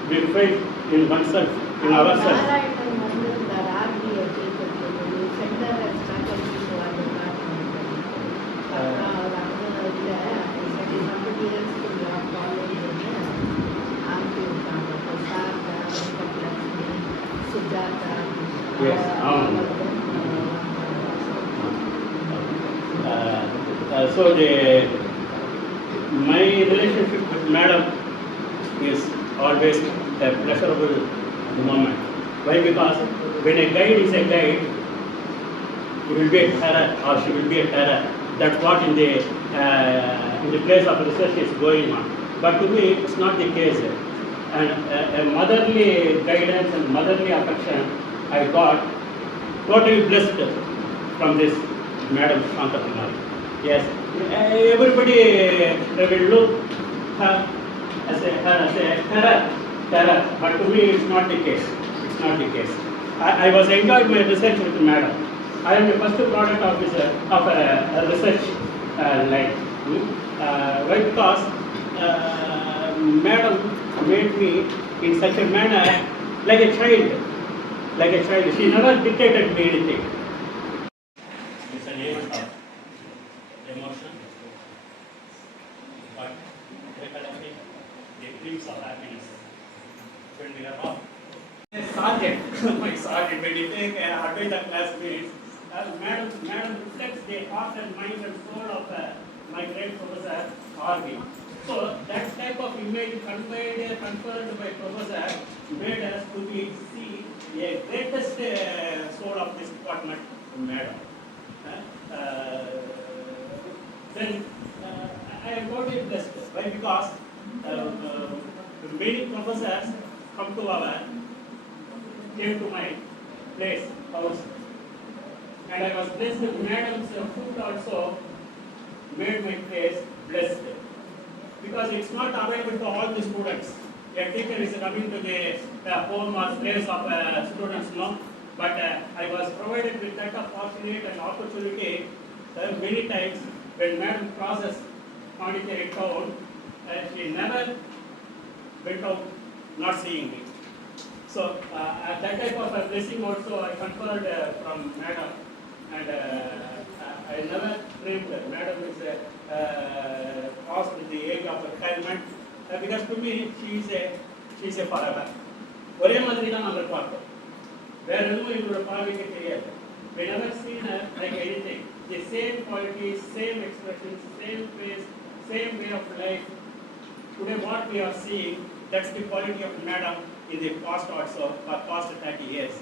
we feel in oneself, in ourselves. Yes. So my relationship with madam is always a pleasurable moment. Why? Because when a guide is a guide, he will be a terror or she will be a terror. That's what in the place of research is going on. But to me, it's not the case. And a motherly guidance and motherly affection I got totally blessed from this Madam Shantha Kumari. Yes, everybody will look her as a terror, but to me it's not the case. It's not the case. I was enjoyed my research with Madam. I am the first product officer of a research line. Why? Because Madam made me in such a manner like a child. Like a child. She never dictated me anything. It's an event of emotion, but recollecting the glimpse of happiness when we are off. Sergeant, my sergeant, when you take advise the classmates, Madam reflects the heart and mind and soul of my great professor R.V. So that type of image conferred by professor made us to see the greatest soul of this department, Madam. Then I am totally blessed. Why? Because many professors came to my place, house. And I was blessed with Madam's food also made my place blessed. Because it's not available to all the students. A teacher is coming to the home or place of students, no. But I was provided with that opportunity and opportunity many times when Madam crosses Pondicherry town, she never went out not seeing me. So that type of a blessing also I conferred from Madam, and I never dreamed that Madam is crossed the age of retirement because to me she is a forever. ஒரே மாதிரி தான் நாங்கள் பார்த்தோம். வேற எதுவும் எங்களோட பார்வைக்கு தெரியாது. We never seen her like anything. The same qualities, same expressions, same face, same way of life. Today what we are seeing, that's the quality of Madam in the past also, for past 30 years.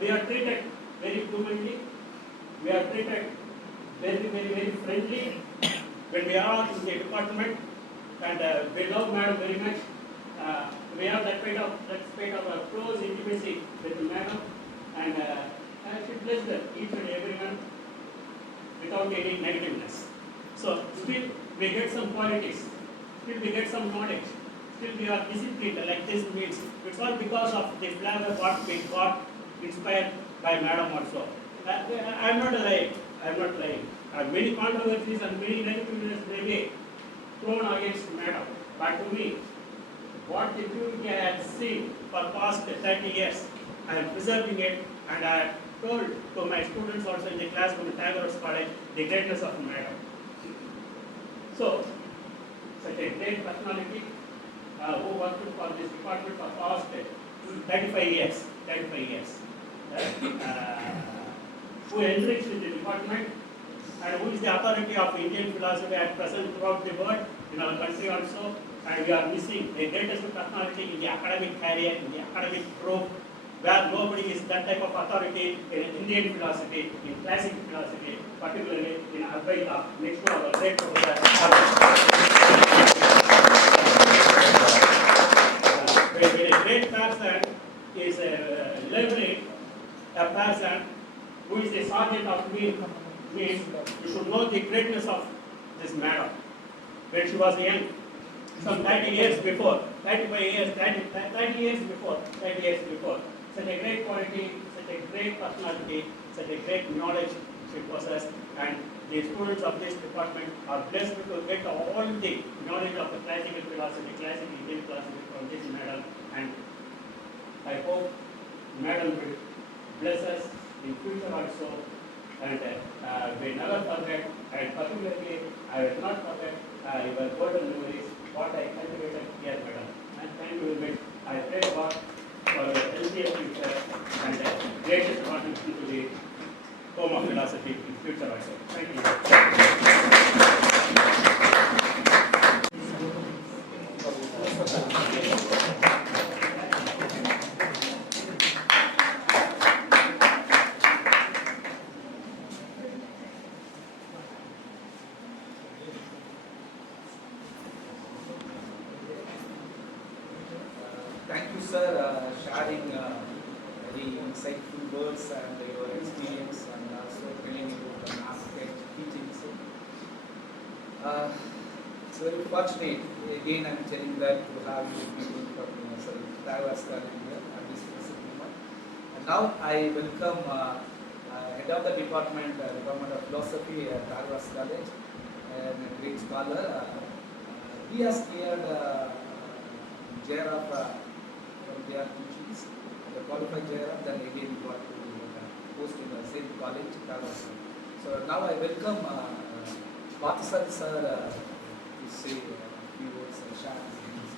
We are treated very humanly. We are treated very friendly when we are in the department, and we love Madam very much. We have that kind of close intimacy with Madam, and she blessed each and everyone without any negativeness. So still we get some qualities, still we get some knowledge, still we are disciplined like this means. It's all because of the flavor what we got inspired by Madam also. I'm not lying. Many controversies and many negativeness may be thrown against Madam. But to me, what the community has seen for past 30 years, I am preserving it, and I have told to my students also in the class from the Tagore College the greatness of Madam. So, such a great personality who worked for this department for past 35 years, who enriched the department, and who is the authority of Indian philosophy at present throughout the world, in our country also, and we are missing the greatest personality in the academic career, in the academic group, where nobody is that type of authority in Indian philosophy, in classic philosophy, particularly in Advaita, next to our great professor. When a great person is leveraged, a person who is the sergeant of me, means you should know the greatness of this Madam. When she was young, some 30 years before, 35 years, 30 years before, such a great quality, such a great personality, such a great knowledge she possessed, and the students of this department are blessed to get all the knowledge of the classical philosophy, classical Indian philosophy from this Madam, and I hope Madam will bless us in future also, and we never forget, and particularly I will not forget your golden memories, what I cultivated here, Madam. And thank you very much. I pray God for your healthier future and greatest contribution to the home of philosophy in future also. sir, sharing very insightful words and your experience, and also telling about the aspect teachings. It's very fortunate. Again, I'm telling that to have you people from diverse talent here at this present moment. And now I welcome head of the Department of Philosophy at Harvard College, and a great scholar. He has cleared JRF from their teachings, the qualified JRF, then again he got to post in the same college, Harvard. So now I welcome Pathasari sir to say a few words and share his views.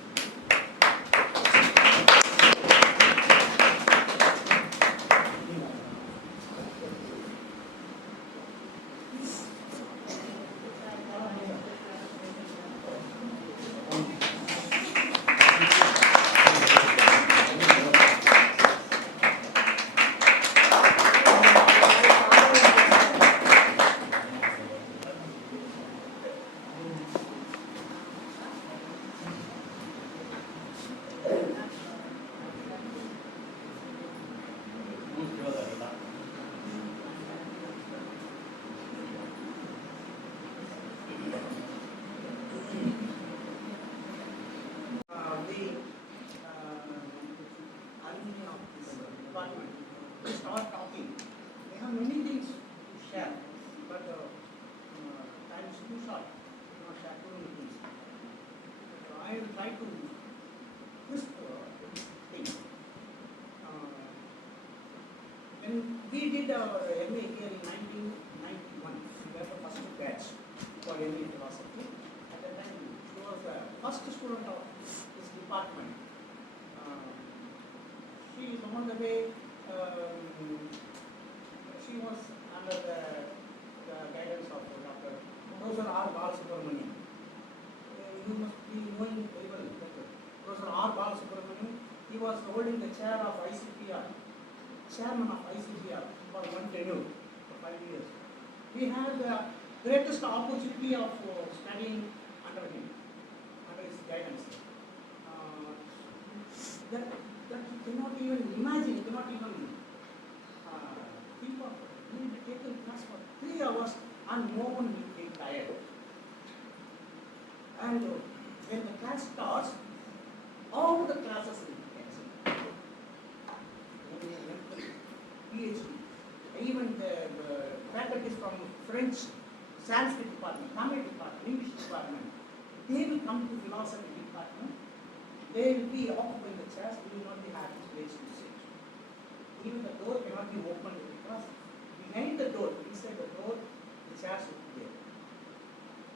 alumni of this department, they start talking. They have many things to share, but time is too short. They cannot share too many things. So I will try to twist things. When we did our MA here in 1991, we were the first batch for MA philosophy. At that time, she was the first student of this department. She is on the way, she was under the guidance of Dr. Professor R. Balasubramanian. You must be knowing very well. Professor R. Balasubramanian, he was holding the chair of ICPR, chairman of ICPR for one tenure, for 5 years. We had the greatest opportunity of studying under him, under his guidance. That you cannot even imagine, you cannot even think of. We will be taken class for 3 hours and no one will get tired. And when the class starts, all the classes will be excellent. Ph.D. Even the faculties from French, Sanskrit department, Tamil department, English department, they will come to philosophy department. They will be occupying the chairs, we will not be having place to sit. Even the door cannot be opened because behind the door, inside the door, the chairs will be there.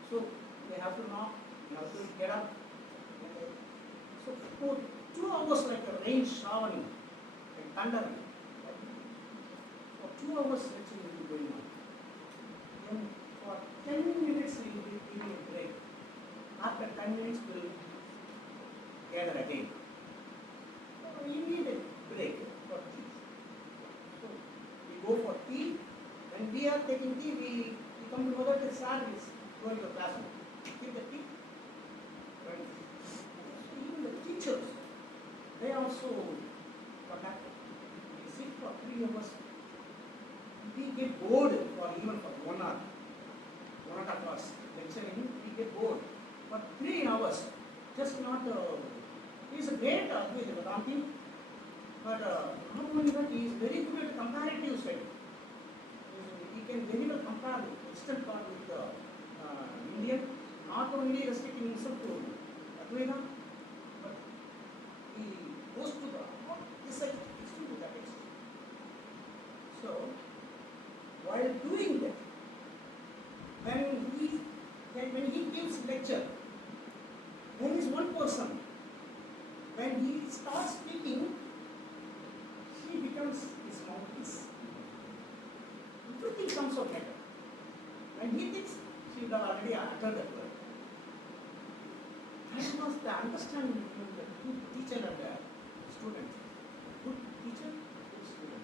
So they have to knock, they have to get up. So for 2 hours like a rain showering, like thundering. For 2 hours lecture will be going on. Then for 10 minutes we will be giving a break. After 10 minutes we will gather again. So we need a break for tea. So we go for tea. When we are taking tea, we come to know that the service going to the classroom. Take the tea. Right. So even the teachers, they also come back. We sit for 3 hours. We get bored for even for 1 hour. 1.5 hours lecturing, we get bored. For 3 hours, just not. He is a great Advaita Vedanti, but not only that, he is very good at comparative study. He can very well compare the Western part with the Indian, not only restricting himself to Advaita, but he goes to the extent to that extent. So, while doing that, when he gives lecture, there is one person. When he starts speaking, she becomes his mouthpiece. Everything comes out better. When he thinks, she would have already uttered that word. That was the understanding between the good teacher and the student. Good teacher, good student.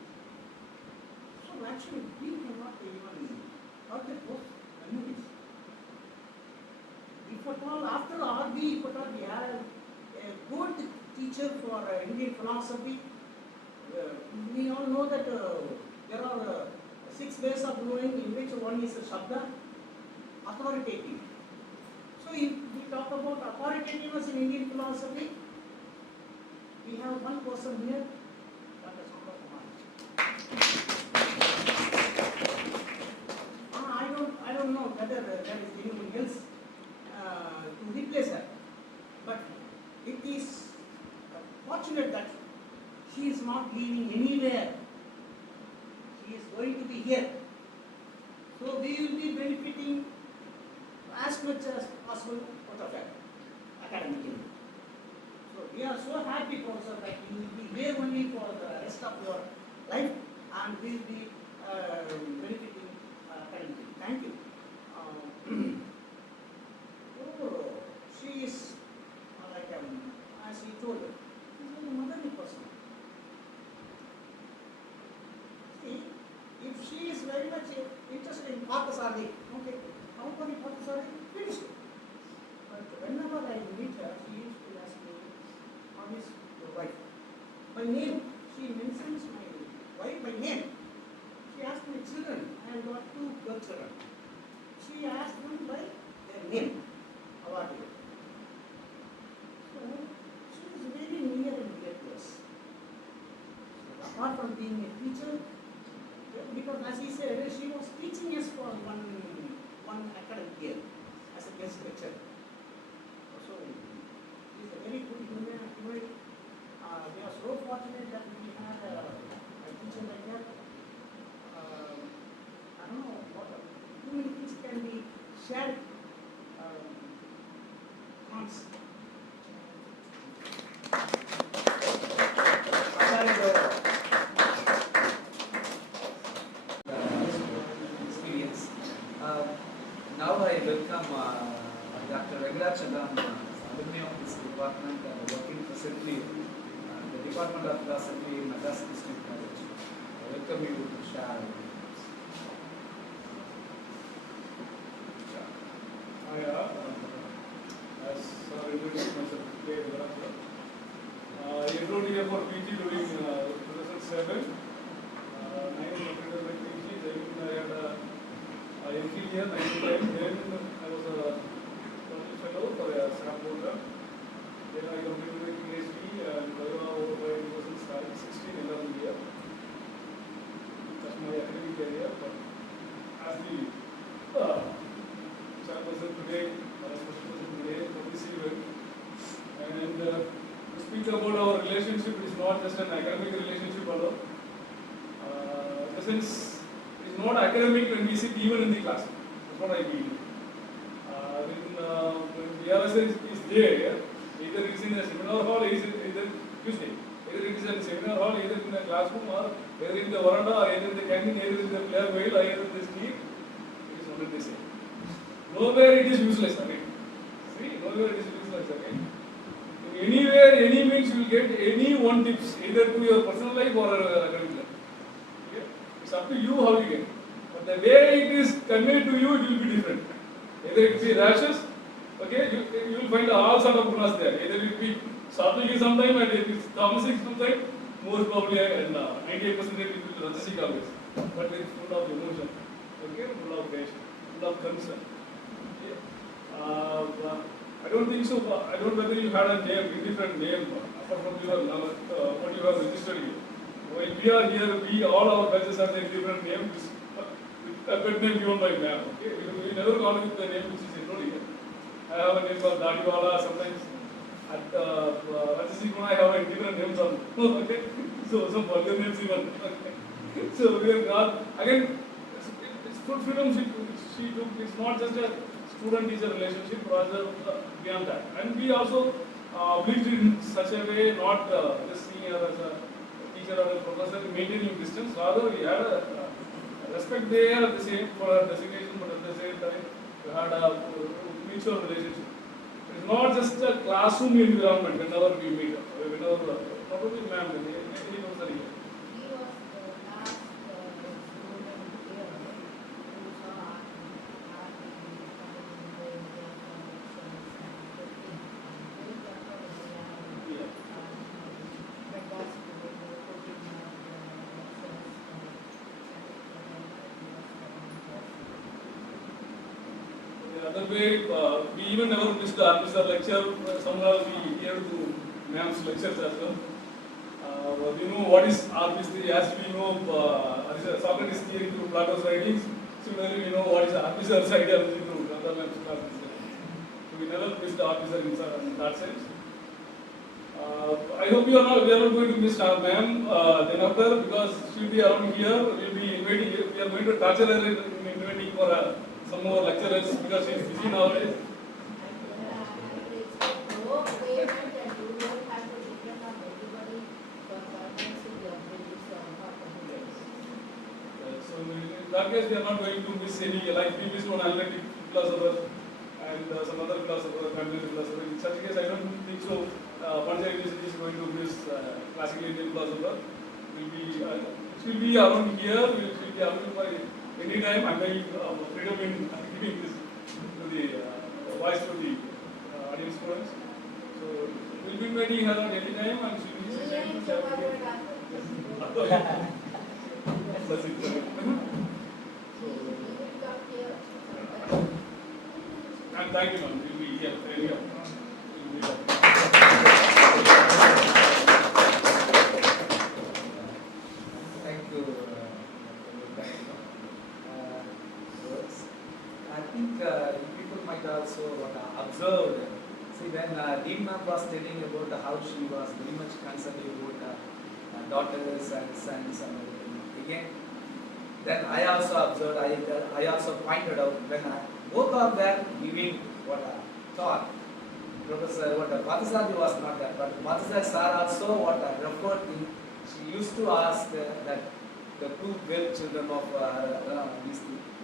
So actually, we cannot even forget those memories. If at all, after RB, if at all we have a good teacher for Indian philosophy. We all know that there are 6 ways of knowing, in which one is a Shabda, authoritative. So if we talk about authoritativeness in Indian philosophy, we have one person here, Dr. Shantha Kumari. I don't know whether there is anyone else to replace her, but it is fortunate that she is not leaving anywhere. She is going to be here. So we will be benefiting as much as possible out of her academically. So we are so happy, Professor, that you will be here only for the rest of your life, and we will be benefiting academically. Thank you. She is like as he told, she is a very motherly person. See, if she is very much interested in Parthasari, okay, how about Parthasari? Finish it. But whenever I meet her, she used to ask me, how is your wife? By name. She mentions my wife by name. She asked my children. I have got 2 girl children. She asked them by their name. How are you? So, she is very near and dear to us. Apart from being a teacher, because as he said, she was teaching us for one academic year as a guest lecturer. So, she is a very good human. We are so fortunate that we have a teacher like that. I don't know too many things can be shared. Once. Experience. Now I welcome Dr. Venkatachandran, alumni of this department, working presently the Department of Philosophy in Madras District College. I welcome you to share. As introduced myself, I enrolled here for PG during 2007. 9 completed my PG. Then I had a MPhil here, 95. Then I was a fellow for a SAP program. Then I completed my Ph.D. and over by 2016 11 year. That's my academic career. But as the chairperson today, special person today for this event, and to speak about our relationship, it is not just an academic relationship alone. In the sense, it is not academic when we sit even in the class. That's what I mean. When VRSA is there, either it is in a seminar hall, either Tuesday, either it is in a seminar hall, either in a classroom, or either in the veranda, or either in the canteen, either in the player veil, or either in the street, it is only the same. Nowhere it is useless again. See, nowhere it is useless again. Anywhere, any means you will get any one tips, either to your personal life or academic life. Okay? It's up to you how you get. But the way it is conveyed to you, it will be different. Either it will be rashes, okay, you will find all sort of gunas there. Either it will be sattvic sometime and it is tamasic sometime, most probably, and 98% it will be rajasic always. But it is full of emotion, okay, full of passion, full of concern. I don't think so. I don't know whether you had a name, indifferent name, apart from your what you have registered here. While we are here, we all our batches have a different name, with a pet name given by ma'am. Okay, we never call it with the name which is enrolled here. I have a name called Dadiwala. Sometimes at Rajasi I have a different names on. Okay, so some vulgar names even. Okay. So we are not again. It's full freedom she took. It's not just a student-teacher relationship, rather beyond that. And we also lived in such a way, not just seeing her as a teacher or a professor, maintaining distance. Rather, we had a respect there at the same for her designation, but at the same time, we had a mutual relationship. It is not just a classroom environment whenever we meet, whenever, not only ma'am, any professor here. That way, we even never missed the officer lecture. Somehow we hear to ma'am's lectures as well. We know what is RP3, as we know Socrates' theory through Plato's writings. Similarly, we know what is the officer's ideology through Socrates. So we never missed the officer in that sense. I hope we are not going to miss our ma'am then after, because she will be around here. We will be inviting. We are going to torture her in inviting for some more lecturers because she is busy nowadays. So in that case, we are not going to miss any, like we missed one analytic philosopher and some other philosopher, family philosopher. In such a case, I don't think so. Pondicherry University is going to miss classical Indian philosopher. It will be around here. It will be available by any time. I may freedom in giving this to the voice to the audience students. So we'll be inviting her at any time, and she will be saying that's it. And thank you, ma'am. We'll be here. We'll be here. Thank you. I think people might also observed. See, when Dean ma'am was telling about how she was very much concerned about daughters and sons and everything. Again, then I also observed. I also pointed out when both of them giving what I thought. Professor, what Pathasadi was not that, but Pathasadi sir also what I referred to. She used to ask that the two girl children of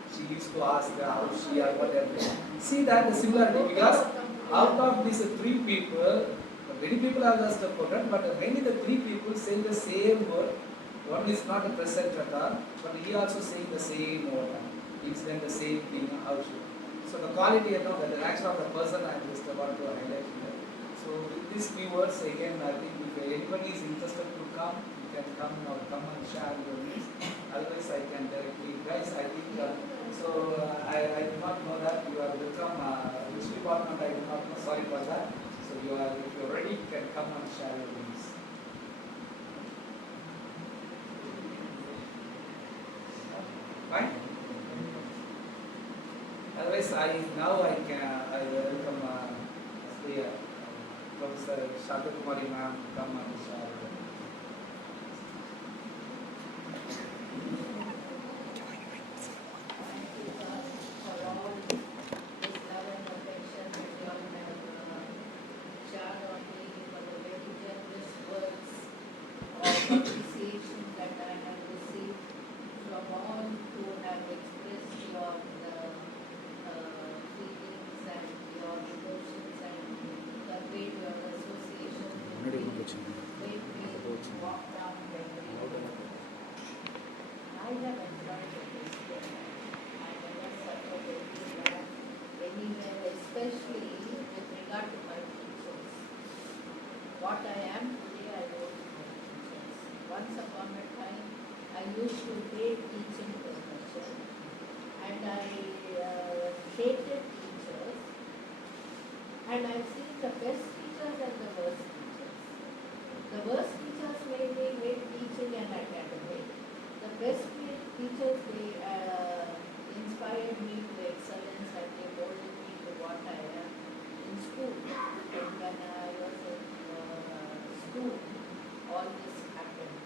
she used to ask how she or whatever. See that the similarity, because out of these three people, many people are just quoted, but mainly the three people say the same word. One is not present at all, but he also saying the same word. It's then the same thing. How she. So the quality, the nature of the person I just want to highlight here. So with these few words, again, I think if anybody is interested to come, you can come or come and share your views. Otherwise, I can directly, guys, I think, I do not know that you are welcome, which department I do not know, sorry for that. So if you are ready, you can come and share your views. Fine? Otherwise, I welcome Professor Shantha Kumari ma'am to come and share. Appreciation that I have received from all who have expressed your feelings and your emotions and conveyed your association with me, made me walk down memory lane. I have enjoyed this year. I never suffered anywhere, especially with regard to my teachers. What I am today, I don't know. Once upon a time, I used to hate teaching profession, and I hated teachers, and I've seen the best teachers and the worst teachers. The worst teachers made me hate teaching and academic. The best teachers, they inspired me to excellence and they molded me to what I am in school. And when I was in school, all this happened.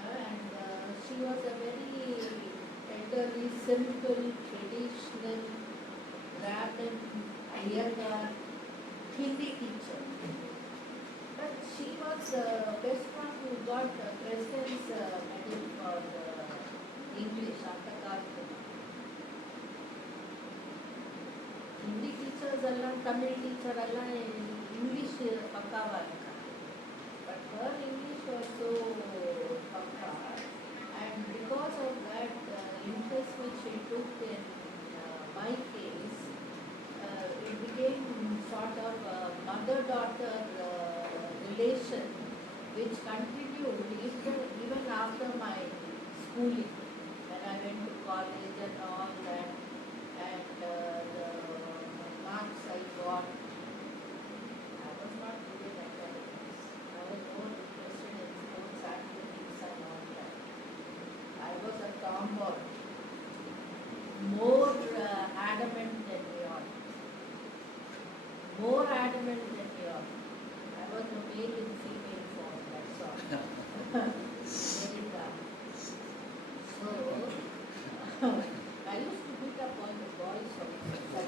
And she was a very elderly, simple, traditional, Radan, Iyengar, Hindi teacher. But she was the best one who got the President's Medal for English, Shantha Kumari. Hindi teachers alla, Tamil teacher alla, English pakka. But her English was so pakka, and because of that interest which she took in my case, it became sort of a mother-daughter relation which continued even after my schooling. When I went to college and all that, and the adamant that I was a male in female form, that's all. Very tough. So, I used to pick up on the boys also. All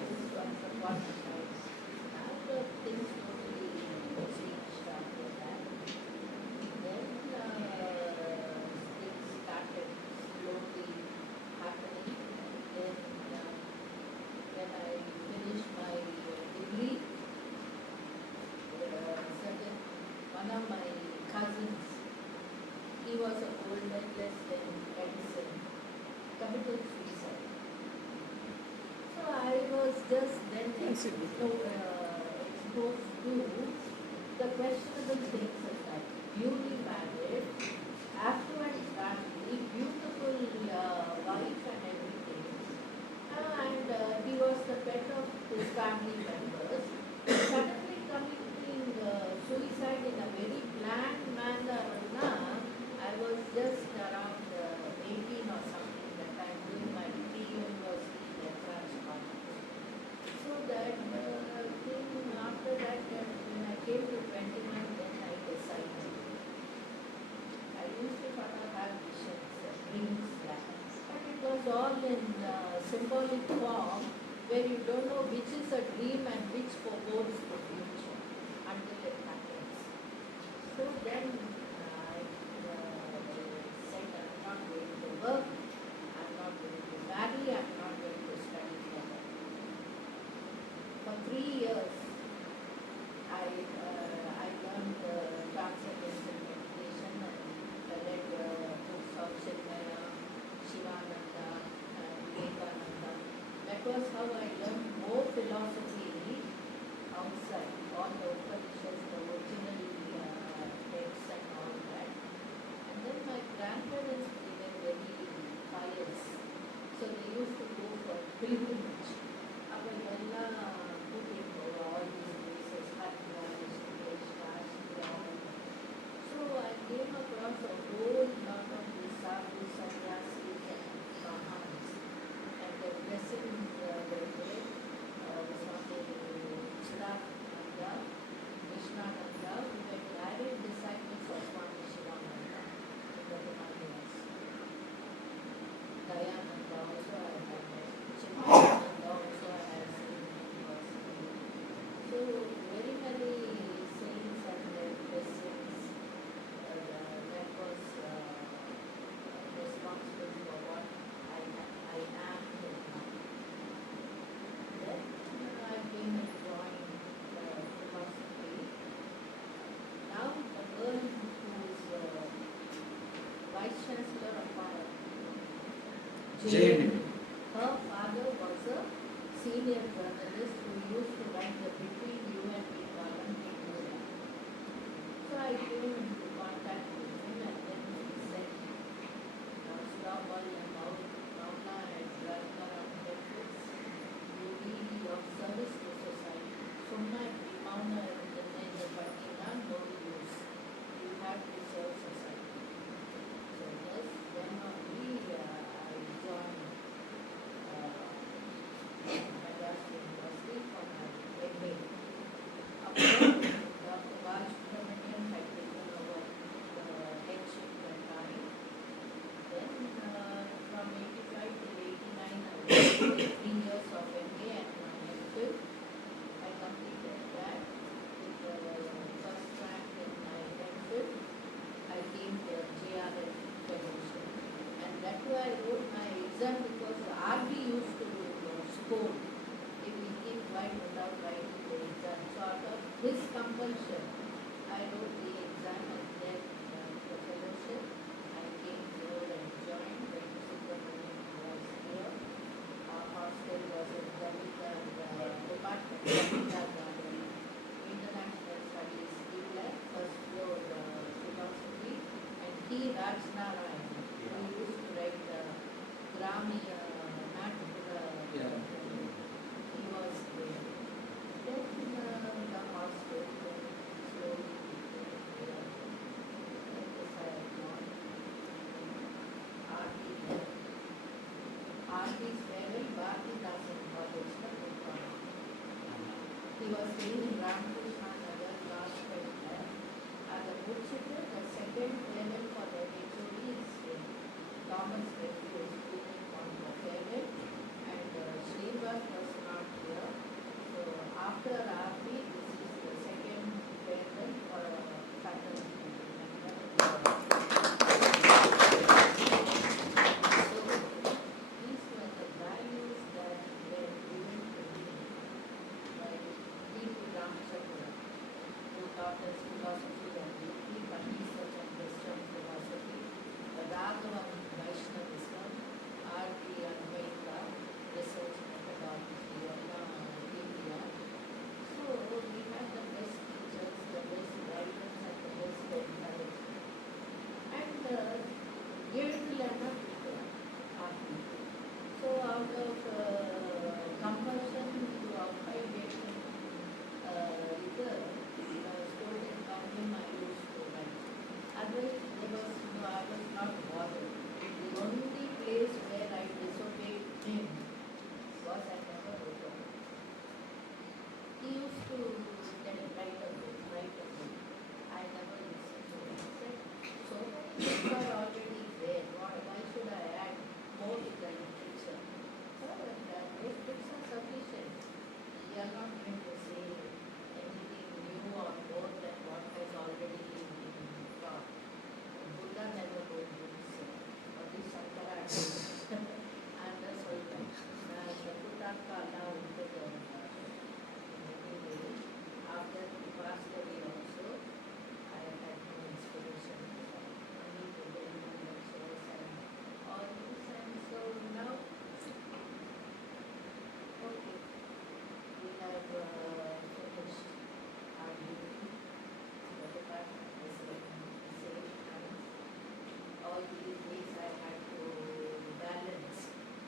this was the one time. After things totally changed after that. Then things started slowly happening. Then when I finished my degree, one of my cousins, he was a gold medalist in medicine, committed suicide. So I was just then exposed to the questionable things of life. Newly married, affluent family, beautiful wife and everything. And he was the pet of his family members. Suddenly committing suicide in a very planned manner. I was just around 18 or something that time doing my pre-university lecture. So that thing after that, when I came to 21, then I decided. I used to sort of have visions, dreams, but it was all in symbolic form where you don't know which is a dream and which forebodes the future until it happens. So then I said I'm not going to work, I'm not going to marry, I'm not going to study further. For 3 years, I learned transcendental meditation and I read books of Chinmaya, Shivananda, and Vivekananda. That was how I learned more philosophy outside, all the Upanishads, the original texts and all that. And then my grandparents, they were very pious, so they used to go for pilgrimage. Cooking for all these places, so I came across a whole lot of these sadhus, sannyasis and brahmanas. And the blessings they gave was something Chidananda, Krishnananda, who were direct disciples of Swami Shivananda in the Himalayas. Dayananda also I had met. Chidananda also I had seen in university. So very many saints and their blessings that was responsible for what I am till now. Then I came and joined philosophy. Now the girl who is Vice Chancellor of our JNU, her father was a senior journalist who used to write the Between You and Me column in India. So I came into contact with him and then he said, now stop all your mouth, Mauna and Rajmara benefits. You be of service to society. Summa and Mauna in the Patina, no use. You have to serve society. So yes, then only I joined Madras University for my MA. Dr. Raj had taken over the headship that time. Then from 85 till 89 I did 3 years of MA and one MPhil. I completed that with the first rank in my MPhil. I came to JRF fellowship. And that way I wrote my exam because the RD used to scold if we keep quiet without writing the exam. So out of his compulsion, I wrote the exam and then the fellowship. I came here and joined when Subramanian was here. he was staying in Ramakrishna Nagar, last winter. The Muchita, the second payment for the HOD is Thomas Refuse, on the payment, and Srinivas was not here. So after RP, this is the second payment for faculty. So these were the values that were given to me by P.T. Ramchandra, who taught us philosophy and deeply but research and Western philosophy, Raghavan Vaishnavism, R.P. Advaita, research methodology, India. So we have the best teachers, the best writers, and the best encouragement. And given to learn of RP. So out of compulsion to obligation, student on him I used to write. Otherwise, I was not bothered. The only place where I disobeyed him was I never wrote a book. He used to write a book. I never listened to him. He said, so many books are already there. Why should I add more to the literature? So those books are sufficient. We are not going to say anything new or more than what has already been taught. Buddha never wrote books. Only Shankara did. And that's all right. After he passed away also, I had no inspiration. Only to build my lectures and all this. And so now, okay, we have finished our duty. The department is safe hands. All these days I had to balance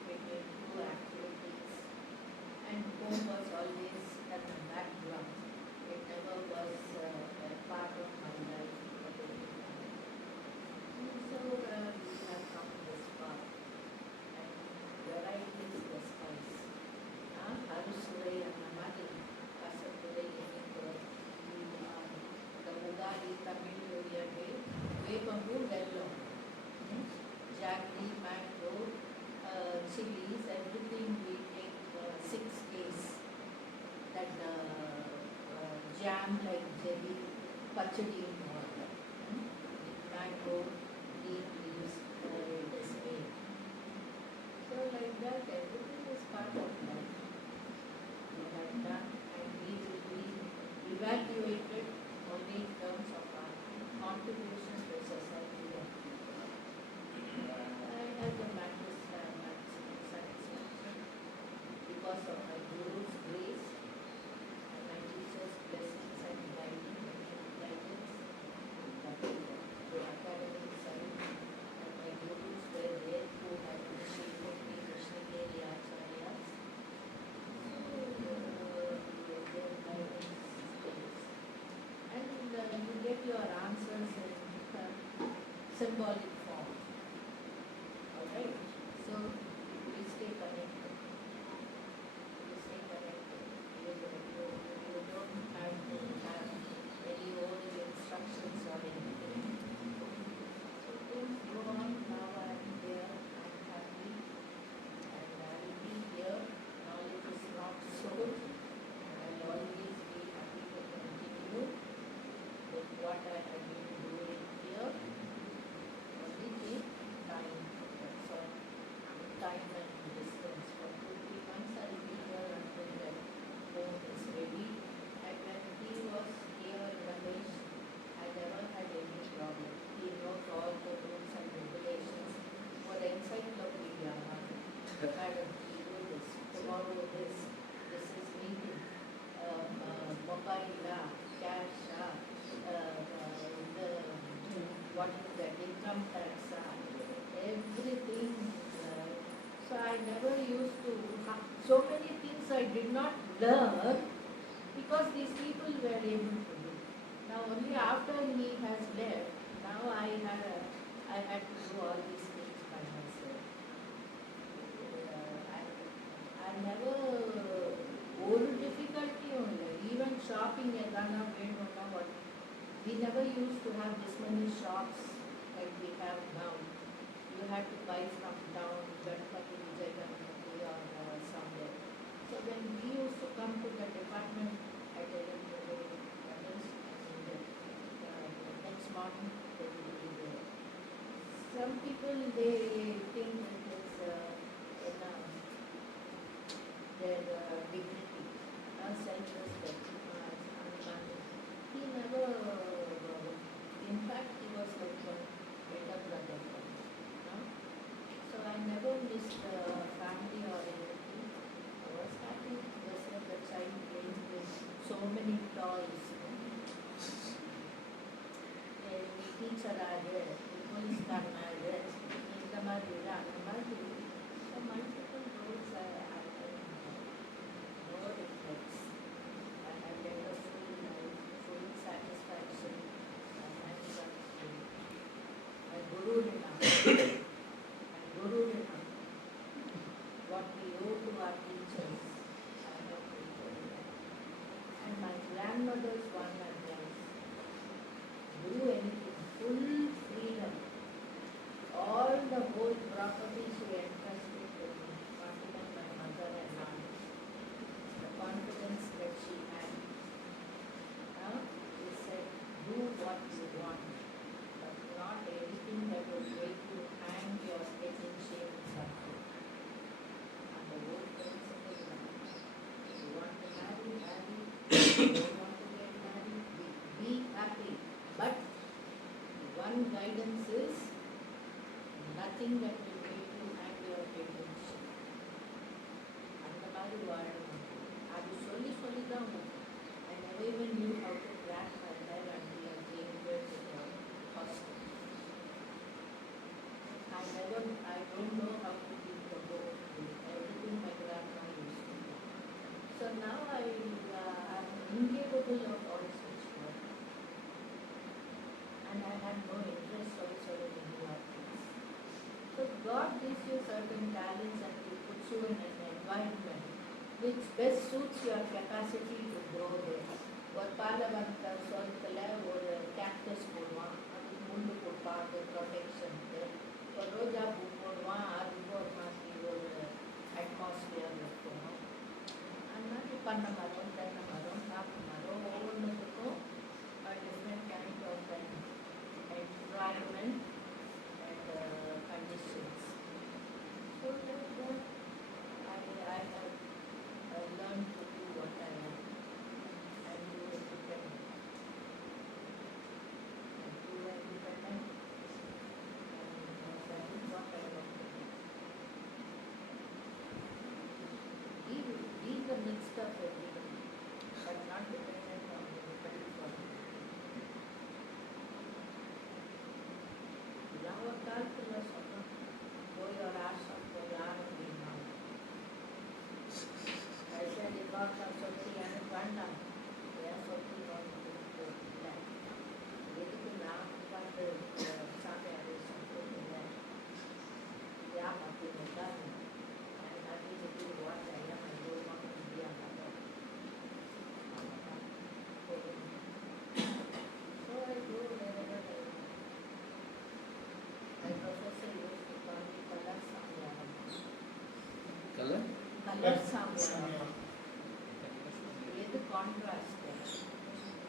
between two activities, and home was always at the background. It never was a part of my life. So we have come this far, and variety is the spice. Arusudai Anamadi, Kasapudai Yeniko, the Ugadi Tamil New Year Day, Vepambu Vello, jaggery, mango, chilies, everything we take 6 days. That jam like jelly, pachadi in water. Mango, leaf leaves, it is made. So like that, everything is part of life. We have done, and we will be evaluated only in terms of our contribution to society and people. I have the maximum satisfaction because of my Guru's grace and my teacher's blessings and guidance, the academic side, and my Gurus were there who had initiated me, Krishnagiri Acharyas. Their guidance stays. And you get your answers in symbolic form. Alright? So we stay connected. You don't have to have any old instructions or anything. So things go on. Now I am here, I am happy, and I will be here. Knowledge is not sold, and I will always be happy to continue with what I have been doing here. Only take time, that's all. Time and distance. For 2-3 months I will be here until the home is ready. And when he was here in Ramesh, I never had any problem. He knows all the rules and regulations for the encyclopedia. Madam, you do this, tomorrow this is meeting, mobile, cash, what is that, income tax, everything. So I never used to, so many things I did not learn because these people were able to do. Now only after he has left, now I had to do all these things by myself. I never, old difficulty only, have this many shops like we have now. You have to buy from town, Ganpati, Vijay Ganpati or somewhere. So when we used to come to the department, I tell them the next morning they will be there. Some people they think it is their dignity, self-respect. He never, in fact, he was like a better brother for me. So I never missed family or anything. I was happy just like a child playing with so many toys. Teacher are there, police car are there, the Madu. So multiple roles I had no regrets. I had led a full life, full satisfaction, and hands up free. My Guru Rinam. What we owe to our teachers, I have to do. And my grandmother's one advice, do anything, full freedom. All the whole property she entrusted to me, not even my mother and aunt. The confidence that she had. She said, do what you want, but not anything that will make you hang your head in shame and suffering. And the whole principle is, you want to marry, marry. You don't want to get married, be happy. But one guidance is nothing that will make you hang your head in shame. அந்த மாதிரி வாழணும். அது சொல்லிதான் I never even knew how to crack my head until I came here to the hostel. I don't know how to keep the book. Everything my grandma used to do. So now I'm incapable of all such work. And I had no interest also in any of this. So God gives you certain talents and He puts you in an environment which best suits your capacity to grow there. ஒரு parliament சொல் ஒரு cactus போடுவான், அதுக்கு முள்ளு போடுவான், அது ப்ரொடெக்ஷனுக்கு. ஒரு ரோஜா பூ போடுவான், அதுக்கு ஒரு மாதிரி ஒரு அட்மாஸ்பியர் இருக்கணும். அந்த மாதிரி பண்ண மரம், தென்னை மரம், நாட்டு மரம், ஒவ்வொன்றுக்கும் different kind of environment and conditions. So that I have learned to do what I am and do independent. And do independent, and that is what I want to do. Be in the midst of everything, but not dependent on anybody for me. ಯಾವ ಕಾಲத்துல சொன்னோம் போய் ஒரு awesome போய் ஆரம்பினா ஐசடி பாக்கா சொல்லி எனக்கு வேண்டாம் ஏன் சொல்லி இல்லை எதுக்கு நான் உட்காந்து சாமி ஆவேசம் போடுங்க யார் அப்படின்னு உட்காந்து அது சொல்லி வாட்டையா தூரமாக முடியாத so I go wherever my professor used to call me Color Samyaram. Color? Color Samyaram. It's contrast.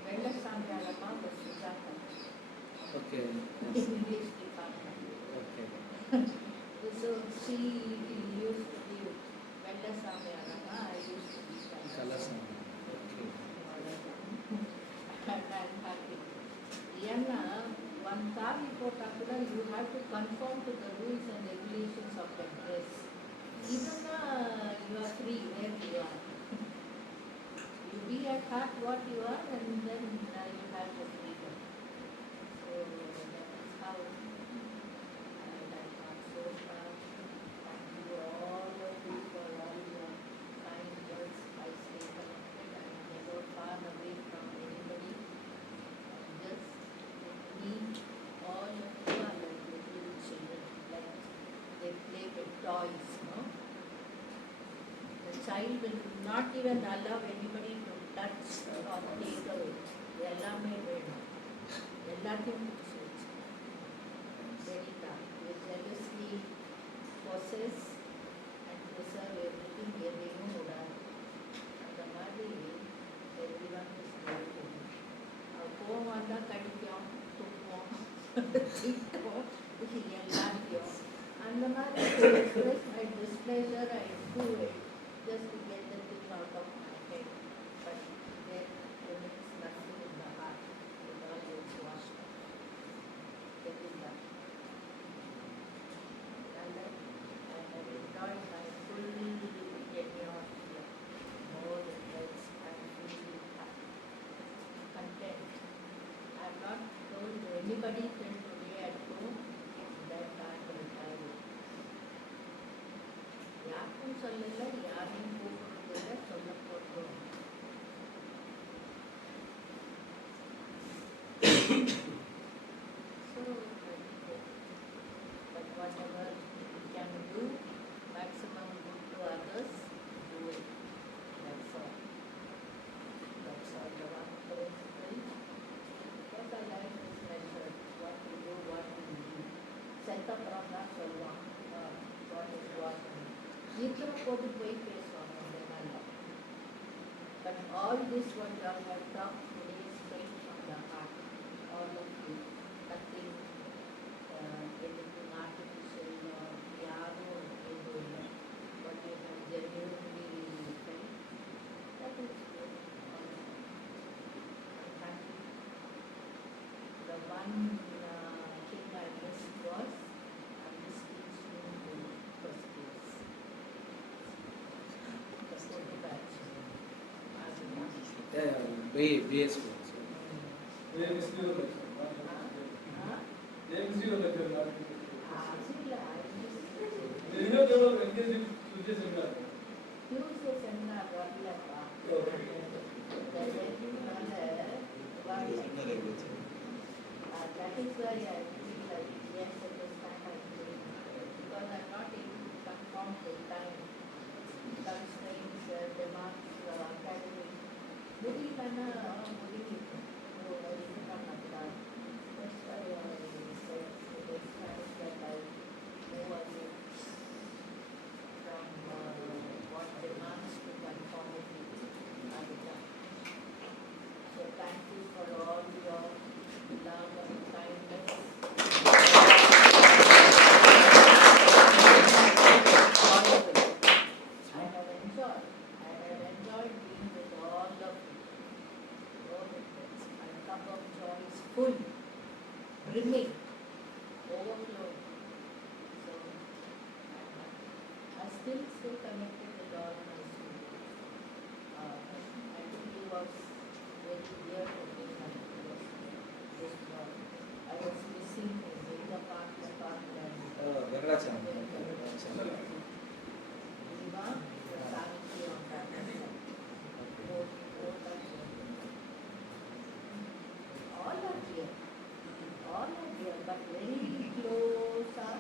Color Samyaram was Sujata. Okay. English department. Okay. So she used to be Color Samyaram. I used to be Color Samyaram. Okay. And I'm happy. Yana, one saree photo, you have to conform to the rules and regulations of the dress. Even you are free where you are. You be at heart what you are, and then you have the freedom. So that is how I like not so far. Thank you all of you for all your kind words. I stay connected. I am never far away from anybody. Just me, all of you are like little children, like they play with toys, no? The child will not even allow anybody to touch or take away. எல்லாமே வேணும். எல்லாத்தையும் பிடிச்சி வச்சு very calm. You jealously possess and preserve everything எதையும் விடாது. அந்த மாதிரி everyone is beautiful. கோவம் வந்தால் கடிக்கும், துப்போம், திட்டோம், எல்லாத்தையும். அந்த மாதிரி to express my displeasure, I do it just to get the thing out of my head. But there remains nothing in the heart. It all gets washed off. Get it done. And I have enjoyed my full tenure here. More than else, I am really content. I have not told anybody till today at home that I am retired. யாருக்கும் சொல்லல, யாரையும் கூப்பிடுறதில்ல, சொல்ல போகிறோம். So, but whatever we can do, maximum good to others, do it. That's all. That's all the one principle. Because our life is measured. What we do, what we do. Set up program சொல்லுவான். What is what. இருக்கிற போது போய் பேசுவாங்க அதனால. But all this what you have talked today is straight from the heart. All of you. Nothing, anything artificial or யாரும் எதுவும் இல்லை. What you have genuinely felt. That is good. I'm happy. The one thing I missed was I missed teaching to first years. The photo batch. BA school. They missed your lecture. They missed your lecture. You know they were engaged in Tuesday seminar. Tuesday seminar வரலப்பா. That is why I feel like yes, it is time I feel because I'm not able to conform to time constraints, demands, academic. முடியலன்னா முடியும். இது பண்ணக்கூடாது. That's why I said it is time that I move away from what demands to conformity at the time. So thank you for all your love and kindness. I have enjoyed being with all of you. All of this. My cup of joy is full, brimming, overflowing. So I still stay connected with all my students. I think he was very dear to me when he was this boy. I was missing him in the park and all are here, but very close up.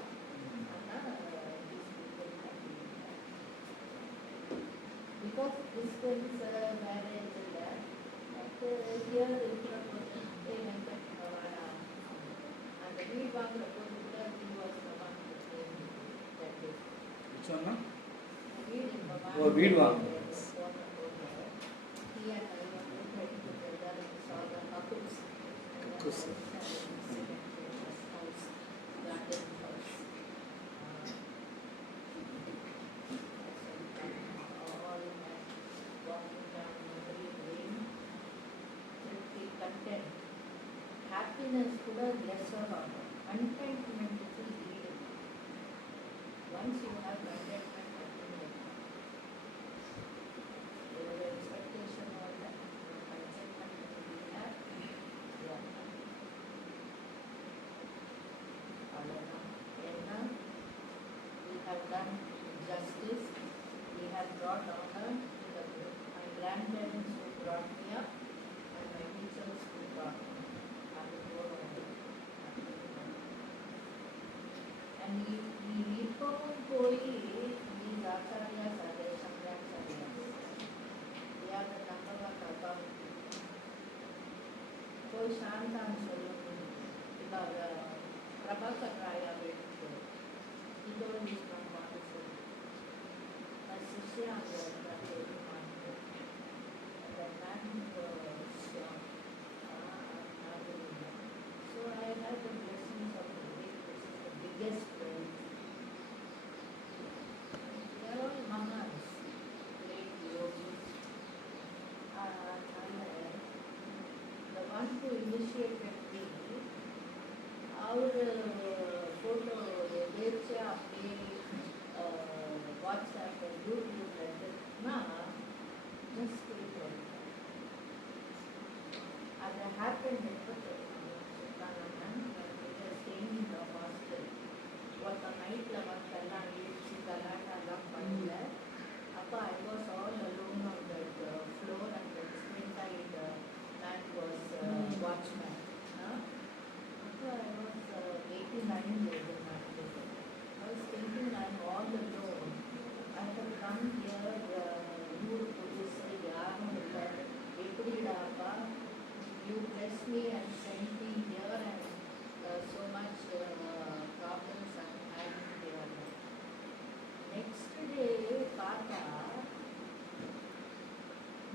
Because distance, marriage, and that, but here in and the lead one proposed he was the one who came that day. Which one? Oh, lead one. He and I were put together and saw the couples. Couples. House, garden house. All that walking down memory lane. Be content. Happiness could have lesser order. Contentment is the leading. Once you have contentment, happiness. There is expectation of that. Contentment we have. Yeah. We have done justice. We have brought honor to the group. My grandparents who brought me up and my teachers who brought me. And we these acharyas are there, Shankracharyas. They are the number one authority. So Shantha and Solomon. So I had the blessings of the biggest friends. They are all mamas, great yogis. And the one who initiated me, our photo, எதேர்ச்சா அப்படியே WhatsApp யூடியூப்ல இருக்குன்னா just click on it. அது happened எப்போ staying in the hostel. ஒருத்த நைட்டில் வந்தெல்லாம் எழுச்சி கலாட்டெல்லாம் பண்ணல. அப்போ I was all alone on that floor and the inside man was watchman. So I was 89 years old. I was thinking I'm all alone. I have come here, ஊர் புதுசு யாரும் இல்லை, எப்படிடாப்பா, you blessed me and sent me here and so much problems I'm having here. Next day, பார்த்தா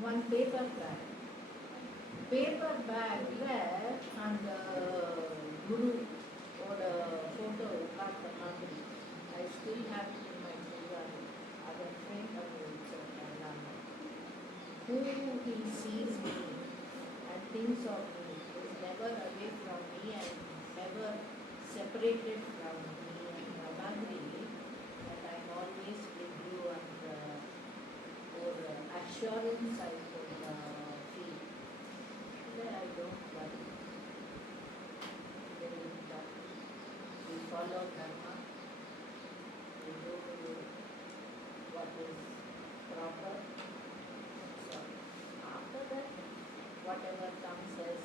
one paper bag. Paper bagல அந்த குரு ஓட photo பார்த்த மாதிரி. I still have it in my drawer. அதை frame பண்ணி வச்சிருக்கேன். Who he sees me and thinks of me is never away from me and never separated from me and Madhuri, and I'm always with you and or assurance I could feel. Then I don't worry. We follow Dharma. We do what is proper. So after that, whatever comes as